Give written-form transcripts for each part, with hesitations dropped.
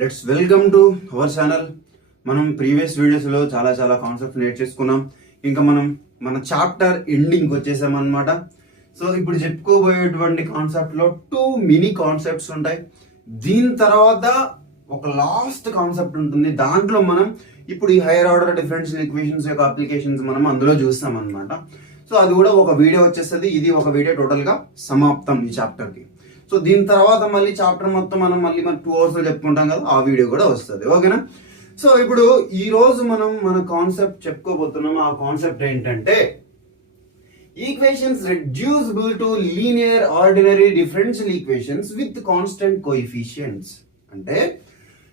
Let's welcome to our channel. మనం previous వీడియోస్లో చాలా కాన్సెప్ట్ నేర్చేసుకున్నాం. ఇంకా మనం మన చాప్టర్ ఎండింగ్ వచ్చేసాం అనమాట. సో ఇప్పుడు చెప్పుకోబోయేటువంటి కాన్సెప్ట్లో 2 మినీ కాన్సెప్ట్స్ ఉంటాయి. దీని తర్వాత ఒక లాస్ట్ కాన్సెప్ట్ ఉంటుంది. దాంట్లో మనం ఇప్పుడు ఈ హైయర్ ఆర్డర్ డిఫరెన్షియల్ ఈక్వేషన్స్ యొక్క అప్లికేషన్స్ మనం అందులో చూస్తాం అనమాట. సో అది కూడా ఒక వీడియో వచ్చేస్తుంది. ఇది ఒక వీడియో టోటల్గా సమాప్తం ఈ చాప్టర్కి. సో దీని తర్వాత మళ్ళీ చాప్టర్ మొత్తం మనం 2 అవర్స్ లో చెప్పుకుంటాం కదా, ఆ వీడియో కూడా వస్తుంది. ఓకేనా? సో ఇప్పుడు ఈ రోజు మనం మన కాన్సెప్ట్ చెప్పుకోబోతున్నాం. ఆ కాన్సెప్ట్ ఏంటంటే equations reducible to linear ordinary differential equations with constant coefficients. అంటే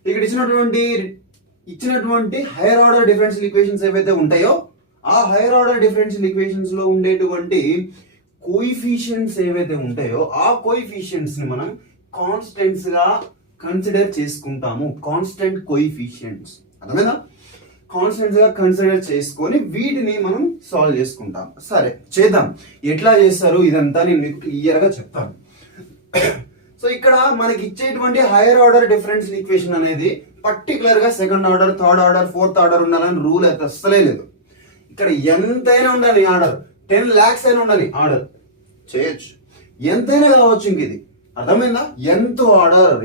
ఇక్కడ ఇచ్చినటువంటి హైయర్ ఆర్డర్ డిఫరెన్షియల్ ఈక్వేషన్స్ ఏవైతే ఉంటాయో ఆ హైయర్ ఆర్డర్ డిఫరెన్షియల్ ఈక్వేషన్స్ లో ఉండేటువంటి కోఎఫిషియంట్స్ ఏవైతే ఉంటాయో ఆ కోఎఫిషియంట్స్ ని మనం కాన్స్టెంట్స్ గా కన్సిడర్ చేసుకుంటాము. కాన్స్టెంట్ కోఎఫిషియంట్స్ అర్థమైందా? కాన్స్టెంట్స్ గా కన్సిడర్ చేసుకొని వీటిని మనం సాల్వ్ చేసుకుంటాం. సరే చేద్దాం. ఎట్లా చేస్తారు ఇదంతా నేను మీకు క్లియర్ గా చెప్తాను. సో ఇక్కడ మనకి ఇచ్చేటువంటి హైయర్ ఆర్డర్ డిఫరెన్షియల్ ఈక్వేషన్ అనేది పర్టికులర్ గా second order, third order, fourth order ఉండాలని రూల్ అయితే అస్సలే లేదు. ఇక్కడ ఎంతైనా ఉండాలి ఆర్డర్, 10 lakhs అయినా ఉండాలి ఆర్డర్, చేయొచ్చు. ఎంతైనా కావచ్చు. ఇంక ఇది అర్థమైందా? ఎంత ఆర్డర్,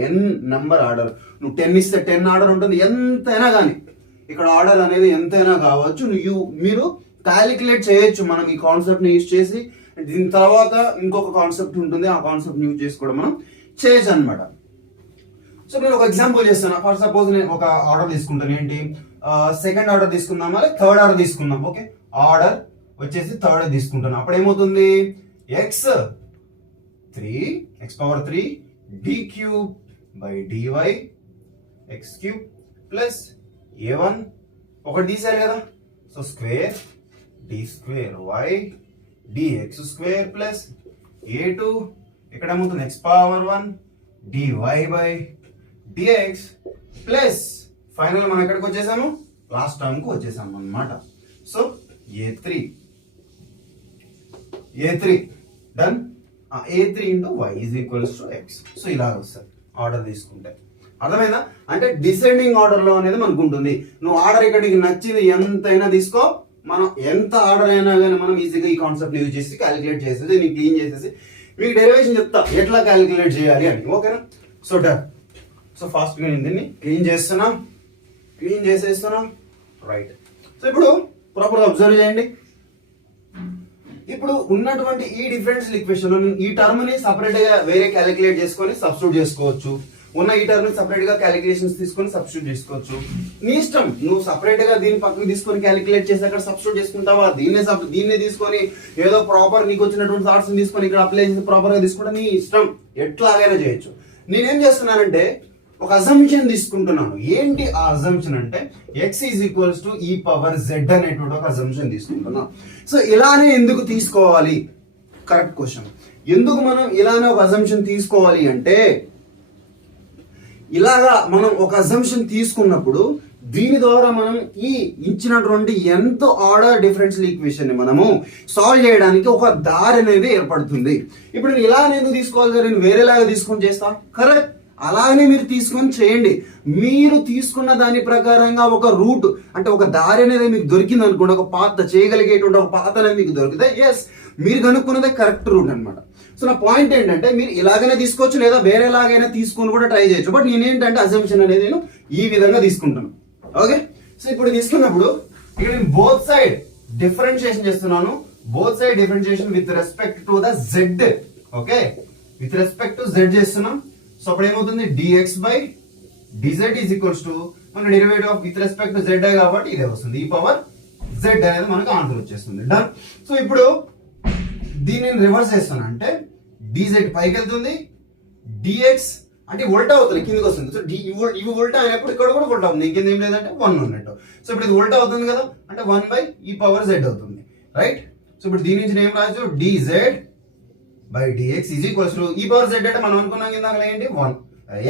నెంబర్ ఆర్డర్, నువ్వు 10 ఇస్తే 10 ఆర్డర్ ఉంటుంది. ఎంతైనా కానీ ఇక్కడ ఆర్డర్ అనేది ఎంతైనా కావచ్చు. మీరు క్యాలిక్యులేట్ చేయొచ్చు. మనం ఈ కాన్సెప్ట్ ని యూజ్ చేసి దీని తర్వాత ఇంకొక కాన్సెప్ట్ ఉంటుంది, ఆ కాన్సెప్ట్ యూజ్ చేసి కూడా మనం చేయొచ్చు అనమాట. సో నేను ఒక ఎగ్జాంపుల్ చేస్తాను. ఫర్ సపోజ్ నేను ఒక ఆర్డర్ తీసుకుంటాను. ఏంటి? సెకండ్ ఆర్డర్ తీసుకుందామా, థర్డ్ ఆర్డర్ తీసుకుందాం. ఓకే, ఆర్డర్ వచ్చేసి థర్డ్ తీసుకుంటాను. అప్పుడు ఏమవుతుంది? x power 3 d cube by dy x cube plus a1 ఒకటి తీసారు కదా. So square d square y dx square plus a2 ఇక్కడ ఏమవుతుంది? x power 1 dy by dx plus final మనం ఎక్కడికి వచ్చేసాము? లాస్ట్ టర్మ్ కు వచ్చేసాము అన్నమాట. So a3 done. a3 into y is equals to x. So ఇలా వస్తుంది ఆర్డర్ తీసుకుంటే. అర్థమైందా? అంటే డిసెండింగ్ ఆర్డర్ లో అనేది మనకు ఉంటుంది. నువ్వు ఆర్డర్ ఇక్కడికి నచ్చింది ఎంతైనా తీసుకో, మనం ఎంత ఆర్డర్ అయినా కానీ మనం ఈజీగా ఈ కాన్సెప్ట్ యూజ్ చేసి క్యాలిక్యులేట్ చేసేసి నేను క్లీన్ చేసేసి మీకు డెరివేషన్ చెప్తా ఎట్లా క్యాలిక్యులేట్ చేయాలి అని. ఓకేనా? So done. సో ఫాస్ట్ గా నేను దీన్ని క్లీన్ చేసేస్తున్నా. రైట్. సో ఇప్పుడు ప్రాపర్ గా అబ్జర్వ్ చేయండి. ఇప్పుడు ఉన్నటువంటి ఈ డిఫరెన్షియల్ ఈక్వేషన్ లో ఈ టర్మ్ ని సపరేట్ గా వేరే క్యాలిక్యులేట్ చేసుకొని సబ్స్టిట్యూట్ చేసుకోవచ్చు. ఉన్న ఈ టర్మ్ ని సపరేట్ గా క్యాలిక్యులేషన్స్ తీసుకొని సబ్స్టిట్యూట్ చేసుకోవచ్చు. నీ ఇష్టం. నువ్వు సపరేట్ గా దీన్ని పక్కకు తీసుకొని క్యాలిక్యులేట్ చేసి అక్కడ సబ్స్టిట్యూట్ చేసుకుంటావా, దీన్ని తీసుకొని ఏదో ప్రాపర్ నీకు వచ్చినటువంటి థాట్స్ తీసుకొని ఇక్కడ అప్లై చేసి ప్రాపర్ గా తీసుకుంటా, నీ ఇష్టం. ఎట్లాగైనా చేయొచ్చు. నేనేం చేస్తున్నానంటే ఒక అజంప్షన్ తీసుకుంటున్నాను. ఏంటి ఆ అజంప్షన్ అంటే x is equals to e power z అనేటువంటి ఒక అజంప్షన్ తీసుకుంటున్నాను. సో ఇలానే ఎందుకు తీసుకోవాలి? Correct question. ఎందుకు మనం ఇలానే ఒక అజంప్షన్ తీసుకోవాలి అంటే, ఇలాగా మనం ఒక అజంప్షన్ తీసుకున్నప్పుడు దీని ద్వారా మనం ఈ ఇచ్చినటువంటి ఎంత ఆర్డర్ డిఫరెన్షియల్ ఈక్వేషన్ ని మనము సాల్వ్ చేయడానికి ఒక దారి అనేది ఏర్పడుతుంది. ఇప్పుడు నేను ఇలా ఎందుకు తీసుకోవాలి సార్, నేను వేరేలాగా తీసుకొని చేస్తా? కరెక్ట్. అలానే మీరు తీసుకొని చేయండి. మీరు తీసుకున్న దాని ప్రకారంగా ఒక రూట్ అంటే ఒక దారి అనేది మీకు దొరికింది అనుకోండి, ఒక పాత చేయగలిగేటువంటి ఒక పాత అనేది మీకు దొరికితే ఎస్ మీరు కనుక్కున్నదే కరెక్ట్ రూట్ అనమాట. సో నా పాయింట్ ఏంటంటే మీరు ఇలాగైనా తీసుకోవచ్చు లేదా వేరేలాగైనా తీసుకొని కూడా ట్రై చేయొచ్చు. బట్ నేనేంటంటే అజంప్షన్ అనేది నేను ఈ విధంగా తీసుకుంటాను. ఓకే. సో ఇప్పుడు తీసుకున్నప్పుడు ఇక్కడ నేను బోత్ సైడ్ డిఫరెన్షియేషన్ చేస్తున్నాను. Both side differentiation with respect to the z. Okay, with respect to z చేస్తున్నాం. సో అప్పుడు ఏమవుతుంది? dx by dz is equals to మన derivative of with respect to z కాబట్టి ఇదే వస్తుంది. e పవర్ z అనేది మనకు ఆన్సర్ వచ్చేస్తుంది. డన్. సో ఇప్పుడు దీన్ని నేను రివర్స్ చేస్తున్నా అంటే dz పైకి వెళ్తుంది, dx అంటే ఉల్టా అవుతుంది, కిందకి వస్తుంది. సో ఇవి ఉల్టా అయినప్పుడు ఇక్కడ కూడా ఉల్టా అవుతుంది. ఇంకేం ఏం లేదంటే 1 ఉన్నట్టు. సో ఇప్పుడు ఇది ఉల్టా అవుతుంది కదా, అంటే 1 బై e పవర్ z అవుతుంది. రైట్. సో ఇప్పుడు దీని నుంచి నేను రాయొచ్చు dz by dx is equals to e power z అంటే మనం అనుకున్నాం కింద ఏంటి 1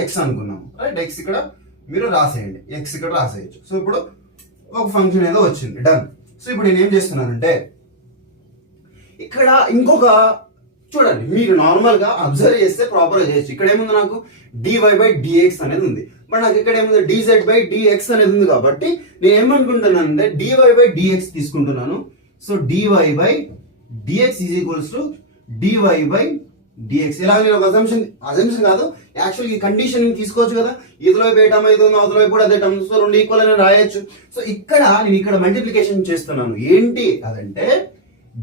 x అనుకున్నాం. రైట్. x ఇక్కడ మీరు రాసేయండి, x ఇక్కడ రాసేయచ్చు. సో ఇప్పుడు ఒక ఫంక్షన్ ఏదో వచ్చింది. డన్. సో ఇప్పుడు నేను ఏం చేస్తున్నానంటే ఇక్కడ ఇంకొక చూడండి, మీరు నార్మల్ గా అబ్జర్వ్ చేస్తే ప్రాపర్ గా చేయొచ్చు. ఇక్కడ ఏముంది, నాకు dy/dx అనేది ఉంది, బట్ నాకు ఇక్కడ ఏముంది dz/dx అనేది ఉంది. కాబట్టి నేను ఏమనుకుంటున్నాను అంటే dy/dx తీసుకుంటున్నాను. So dy/dx is equals to dy/dx. ఇలా నేను ఒక అజంప్షన్ కాదు, యాక్చువల్ ఈ కండిషన్ తీసుకోవచ్చు కదా, ఇదిలో వైపు ఏ టర్మ్ అయితే ఉందో అవతల వైపు కూడా అదే టర్మ్, సో రెండు ఈక్వల్ అని రాయొచ్చు. సో ఇక్కడ నేను ఇక్కడ మల్టిప్లికేషన్ చేస్తున్నాను. ఏంటి అదంటే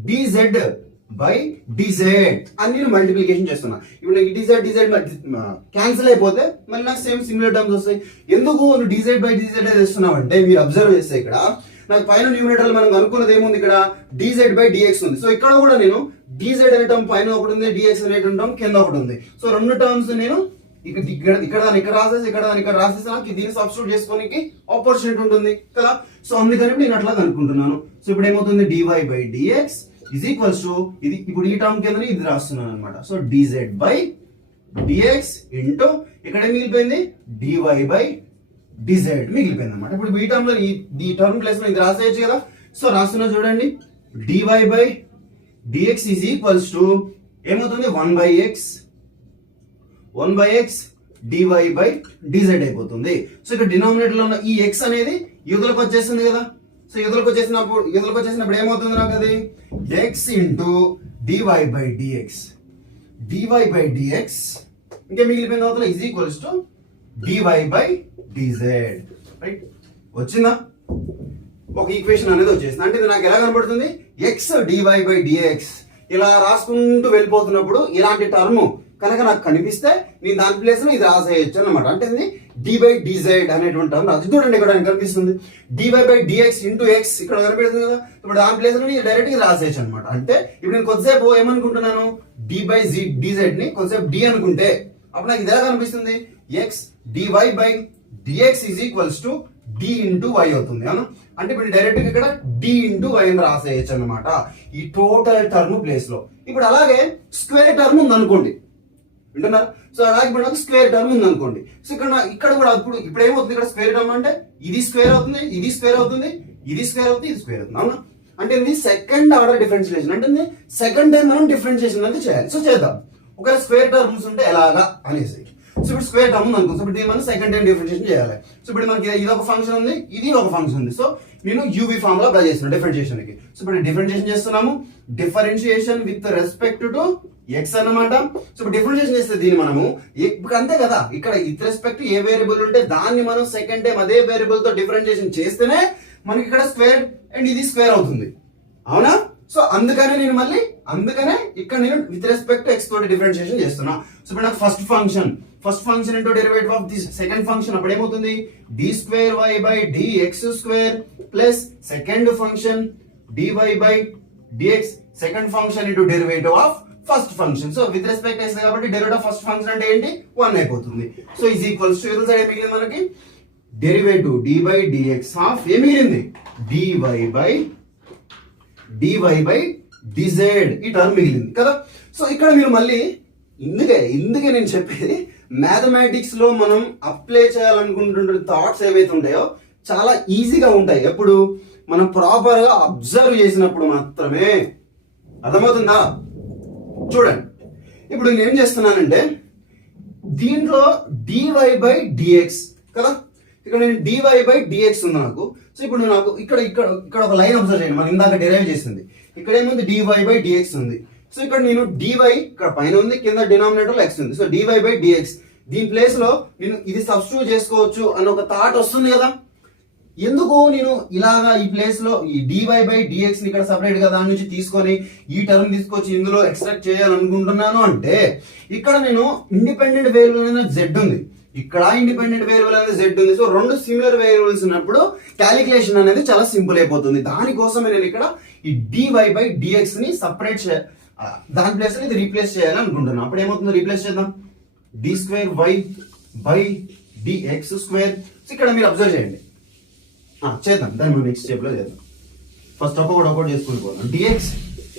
dz/dz అని నేను మల్టిప్లికేషన్ చేస్తున్నా. ఇప్పుడు నాకు dz క్యాన్సిల్ అయిపోతే మళ్ళీ నాకు సేమ్ సిమిలర్ టర్మ్స్ వస్తాయి. ఎందుకు dz/dz చేస్తున్నావు అంటే, మీరు అబ్జర్వ్ చేస్తే ఇక్కడ నాకు పైన న్యూమరేటర్ మనం అనుకున్నది ఏముంది, ఇక్కడ dz/dx ఉంది. సో ఇక్కడ కూడా నేను dz అనే టర్మ్ పైన ఒకటి ఉంది, dx అనే టర్మ్ కింద ఒకటి ఉంది. సో రెండు టర్మ్స్ నేను ఇక్కడ దాన్ని ఇక్కడ రాసేసి ఇక్కడ దాన్ని ఇక్కడ రాసేసి నాకు దీన్ని సబ్స్టిట్యూట్ చేసుకోనికి ఆపర్చునిటీ ఉంటుంది కదా. సో అందుకని నేను అట్లా అనుకుంటున్నాను. సో ఇప్పుడు ఏమవుతుంది, dy/dx ఈజ్ ఈక్వల్స్ టు ఇది, ఇప్పుడు ఈ టర్మ్ కింద ఇది రాస్తున్నాను అనమాట. సో dz/dx ఇంటూ ఇక్కడ ఏం మిగిలిపోయింది, dy/dz మిగిలిపోయింది అనమాట. ఇప్పుడు ఈ టర్మ్ లో ఈ టర్మ్ ప్లేస్ లో ఇది రాసేయచ్చు కదా. సో రాస్తున్నా చూడండి, dy/dx ఈజ్ ఈక్వల్స్ టు ఏమవుతుంది, 1/x dy/dz అయిపోతుంది. సో ఇక్కడ డినామినేటర్ లో ఉన్న ఈ x అనేది యుగలకు వచ్చేస్తుంది కదా. సో యుగలకు వచ్చేసినప్పుడు ఏమవుతుంది, నాకు అది x ఇంటూ dy/dx ఇంకా మిగిలిపోయిన తర్వాత is equals to dy/dz. Right, వచ్చిందా? ఒక ఈక్వేషన్ అనేది వచ్చేసింది. అంటే ఇది నాకు ఎలా కనబడుతుంది, x dy/dx ఇలా రాసుకుంటూ వెళ్ళిపోతున్నప్పుడు ఇలాంటి టర్మ్ కనుక నాకు కనిపిస్తే నేను దాని ప్లేస్ లో ఇది రాసేయచ్చు అనమాట. అంటే ఇది dy/dz అనేటువంటి టర్మ్ రాసి చూడండి, ఇక్కడ కనిపిస్తుంది dy/dx ఇంటూ x ఇక్కడ కనిపిస్తుంది కదా. ఇప్పుడు దాని ప్లేస్ లో డైరెక్ట్ గా రాసేయచ్చు అనమాట. అంటే ఇప్పుడు నేను కొద్దిసేపు ఏమనుకుంటున్నాను, dy/dz ని కొద్దిసేపు d అనుకుంటే అప్పుడు నాకు ఇది ఎలా కనిపిస్తుంది, x dy/dx is equals to d into y అవుతుంది. అవునా, అంటే ఇప్పుడు డైరెక్ట్ గా ఇక్కడ d ఇంటూ y అని రాసేయచ్చు అనమాట ఈ టోటల్ టర్మ్ ప్లేస్ లో. ఇప్పుడు అలాగే స్క్వేర్ టర్మ్ ఉంది అనుకోండి, వింటున్నారు? సో అలాగే ఇప్పుడు నాకు స్క్వేర్ టర్మ్ ఉంది అనుకోండి. సో ఇక్కడ కూడా ఇప్పుడు ఏమవుతుంది, ఇక్కడ స్క్వేర్ టర్మ్ అంటే ఇది స్క్వేర్ అవుతుంది, ఇది స్క్వేర్ అవుతుంది, ఇది స్క్వేర్ అవుతుంది, ఇది స్క్వేర్ అవుతుంది. అవునా, అంటే ఇది సెకండ్ ఆర్డర్ డిఫరెన్షియేషన్. అంటే సెకండ్ టైం మనం డిఫరెన్షియేషన్ అనేది చేయాలి. సో చేద్దాం, ఒకవేళ స్క్వేర్ టర్మ్స్ ఉంటే ఎలాగా అనేసి. సో ఇప్పుడు స్క్వేర్ టర్మ్ ఉంది అనుకో, సో ఇప్పుడు మనం సెకండ్ టైం డిఫరెన్షియేషన్ చేయాలి. సో ఇప్పుడు మనకి ఇది ఒక ఫంక్షన్ ఉంది, ఇది ఒక ఫంక్షన్ ఉంది. సో నేను యూవీ ఫార్మ్ లో అప్లై చేస్తున్నాను డిఫరెన్షియేషన్ కి. సో ఇప్పుడు డిఫరెన్షియేషన్ చేస్తున్నాము, differentiation with respect to X అన్నమాట. సో ఇప్పుడు డిఫరెన్షియేషన్ చేస్తే దీన్ని మనము ఇప్పుడు అంతే కదా, ఇక్కడ విత్ రెస్పెక్ట్ ఏ వేరియబుల్ ఉంటే దాన్ని మనం సెకండ్ టైం అదే వేరియబుల్ తో డిఫరెన్షియేషన్ చేస్తేనే మనకి ఇక్కడ స్క్వేర్ అండ్ ఇది స్క్వేర్ అవుతుంది. అవునా? సో అందుకనే ఇక్కడ నేను విత్ రెస్పెక్ట్ ఎక్స్ తోటి డిఫరెన్షియేషన్ చేస్తున్నా. సో ఇప్పుడు నాకు first function into derivative of this second function అప్పుడు ఏమవుతుంది, d2y/dx square plus second function dy/dx second function into derivative of first function. So with respect X కాబట్టి డెరివేటివ్ ఆఫ్ ఫస్ట్ ఫంక్షన్ అంటే ఏంటి, 1 అయిపోతుంది. So is equals to ఎదురు side మిగిలింది మనకి derivative dy/dx of ఏ మిగిలింది, dy/dz ఈ టర్మ్ మిగిలింది కదా. సో ఇక్కడ మీరు మళ్ళీ ఇందుకే నేను చెప్పేది, మ్యాథమెటిక్స్ లో మనం అప్లై చేయాలనుకుంటున్న థాట్స్ ఏవైతే ఉంటాయో చాలా ఈజీగా ఉంటాయి ఎప్పుడు మనం ప్రాపర్ గా అబ్జర్వ్ చేసినప్పుడు మాత్రమే. అర్థమవుతుందా? చూడండి, ఇప్పుడు నేను ఏం చేస్తున్నానంటే దీంట్లో dy/dx కదా, ఇక్కడ నేను dy/dx ఉంది నాకు. సో ఇప్పుడు నాకు ఇక్కడ ఒక లైన్ అబ్జర్వ్ చేయండి, మనం ఇందాక డెరైవ్ చేసింది. ఇక్కడ ఏముంది, dy/dx ఉంది. సో ఇక్కడ నేను dy ఇక్కడ పైన ఉంది, కింద డినామినేటర్ లో x ఉంది. సో dy/dx దీని ప్లేస్ లో నేను ఇది సబ్స్టిట్యూట్ చేసుకోవచ్చు అన్న ఒక థాట్ వస్తుంది కదా. ఎందుకు నేను ఇలాగా ఈ ప్లేస్ లో ఈ dy/dx ని ఇక్కడ సపరేట్ గా దాని నుంచి తీసుకొని ఈ టర్మ్ తీసుకొచ్చి ఇందులో ఎక్స్ట్రాక్ట్ చేయాలనుకుంటున్నాను అంటే, ఇక్కడ నేను ఇండిపెండెంట్ వేరియబుల్ అనేది z ఉంది, ఇక్కడ ఇండిపెండెంట్ వేరియబుల్ అనేది z ఉంది. సో రెండు సిమిలర్ వేరియబుల్స్ ఉన్నప్పుడు క్యాలిక్యులేషన్ అనేది చాలా సింపుల్ అయిపోతుంది. దానికోసమే నేను ఇక్కడ ఈ dy/dx ని సపరేట్ దాని ప్లేస్ లో ఇది రీప్లేస్ చేయాలి అనుకుంటున్నాను. అప్పుడు ఏమవుతుందో రీప్లేస్ చేద్దాం, d2y/dx స్క్వేర్. ఇక్కడ మీరు అబ్జర్వ్ చేయండి, చేద్దాం దాన్ని మనం నెక్స్ట్ స్టెప్ లో చేద్దాం. ఫస్ట్ ఒకటి చేసుకుని పోదాం. dx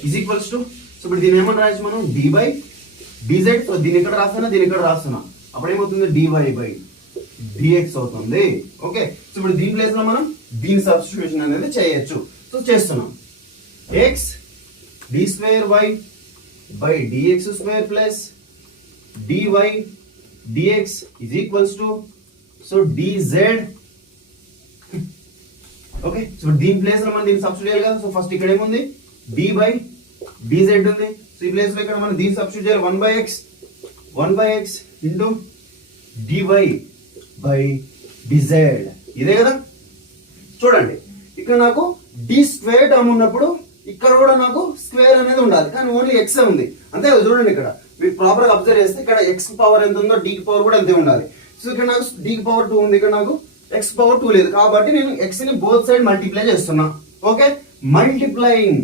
is equals to, so ఇప్పుడు దీన్ని ఏమన్నా రాయొచ్చు మనం, dy/dz. సో దీన్ని ఇక్కడ రాస్తున్నా, దీన్ని ఇక్కడ రాస్తున్నా, అప్పుడు ఏమవుతుంది, dy/dx అవుతుంది. ఓకే, సో ఇప్పుడు దీని ప్లేస్ లో మనం దీని సబ్స్టిట్యూషన్ అనేది చేయొచ్చు. సో చేస్తున్నాం, x d2y by dx square plus dy dx is equals to so dz. Okay, so దీని ప్లేస్ లో మనం దీన్ని సబ్స్టిట్యూట్ చేయాలి కదా. సో ఫస్ట్ ఇక్కడ ఏముంది d by dz ఉంది. సో ఈ ప్లేస్ లో ఇక్కడ మనం దీన్ని సబ్స్టిట్యూట్ చేయాలి 1 by x into dy by dz. ఇదే కదా. చూడండి ఇక్కడ నాకు d స్క్వేర్ టర్మ్ ఉన్నప్పుడు ఇక్కడ కూడా నాకు స్క్వేర్ అనేది ఉండాలి, కానీ ఓన్లీ ఎక్స్ ఉంది అంతే కదా. చూడండి ఇక్కడ మీరు ప్రాపర్ గా అబ్జర్వ్ చేస్తే ఇక్కడ ఎక్స్ పవర్ ఎంత ఉందో d పవర్ కూడా అంతే ఉండాలి. సో ఇక్కడ నాకు d పవర్ 2 ఉంది, ఇక్కడ నాకు x పవర్ 2 లేదు, కాబట్టి నేను x ని బోత్ సైడ్ మల్టిప్లై చేస్తున్నా. ఓకే, మల్టిప్లైయింగ్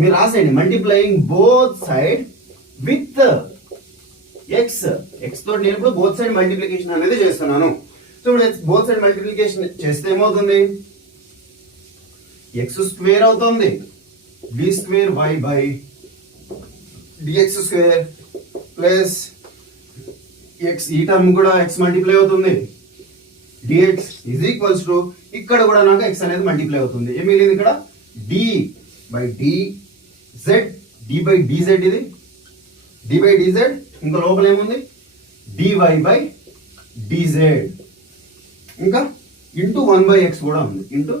మీరు రాసేయండి, multiplying both side with x తోటి నేను ఇప్పుడు బోత్ సైడ్ మల్టిప్లికేషన్ అనేది చేస్తున్నాను. సో ఇప్పుడు బోత్ సైడ్ మల్టిప్లికేషన్ చేస్తే ఏమవుతుంది, x స్క్వేర్ అవుతుంది d square y by dx square plus x, ఈ టర్మ్ కూడా x మల్టిప్లై అవుతుంది dx ఈజ్ ఈక్వల్స్ టు ఇక్కడ కూడా నాకు x అనేది మల్టిప్లై అవుతుంది. ఏం మిగిలింది ఇక్కడ d by dz, d by dz, ఇది d బై dz, ఇంకా లోపల ఏముంది dy బై dz, ఇంకా ఇంటూ 1 బై x కూడా ఉంది, ఇంటూ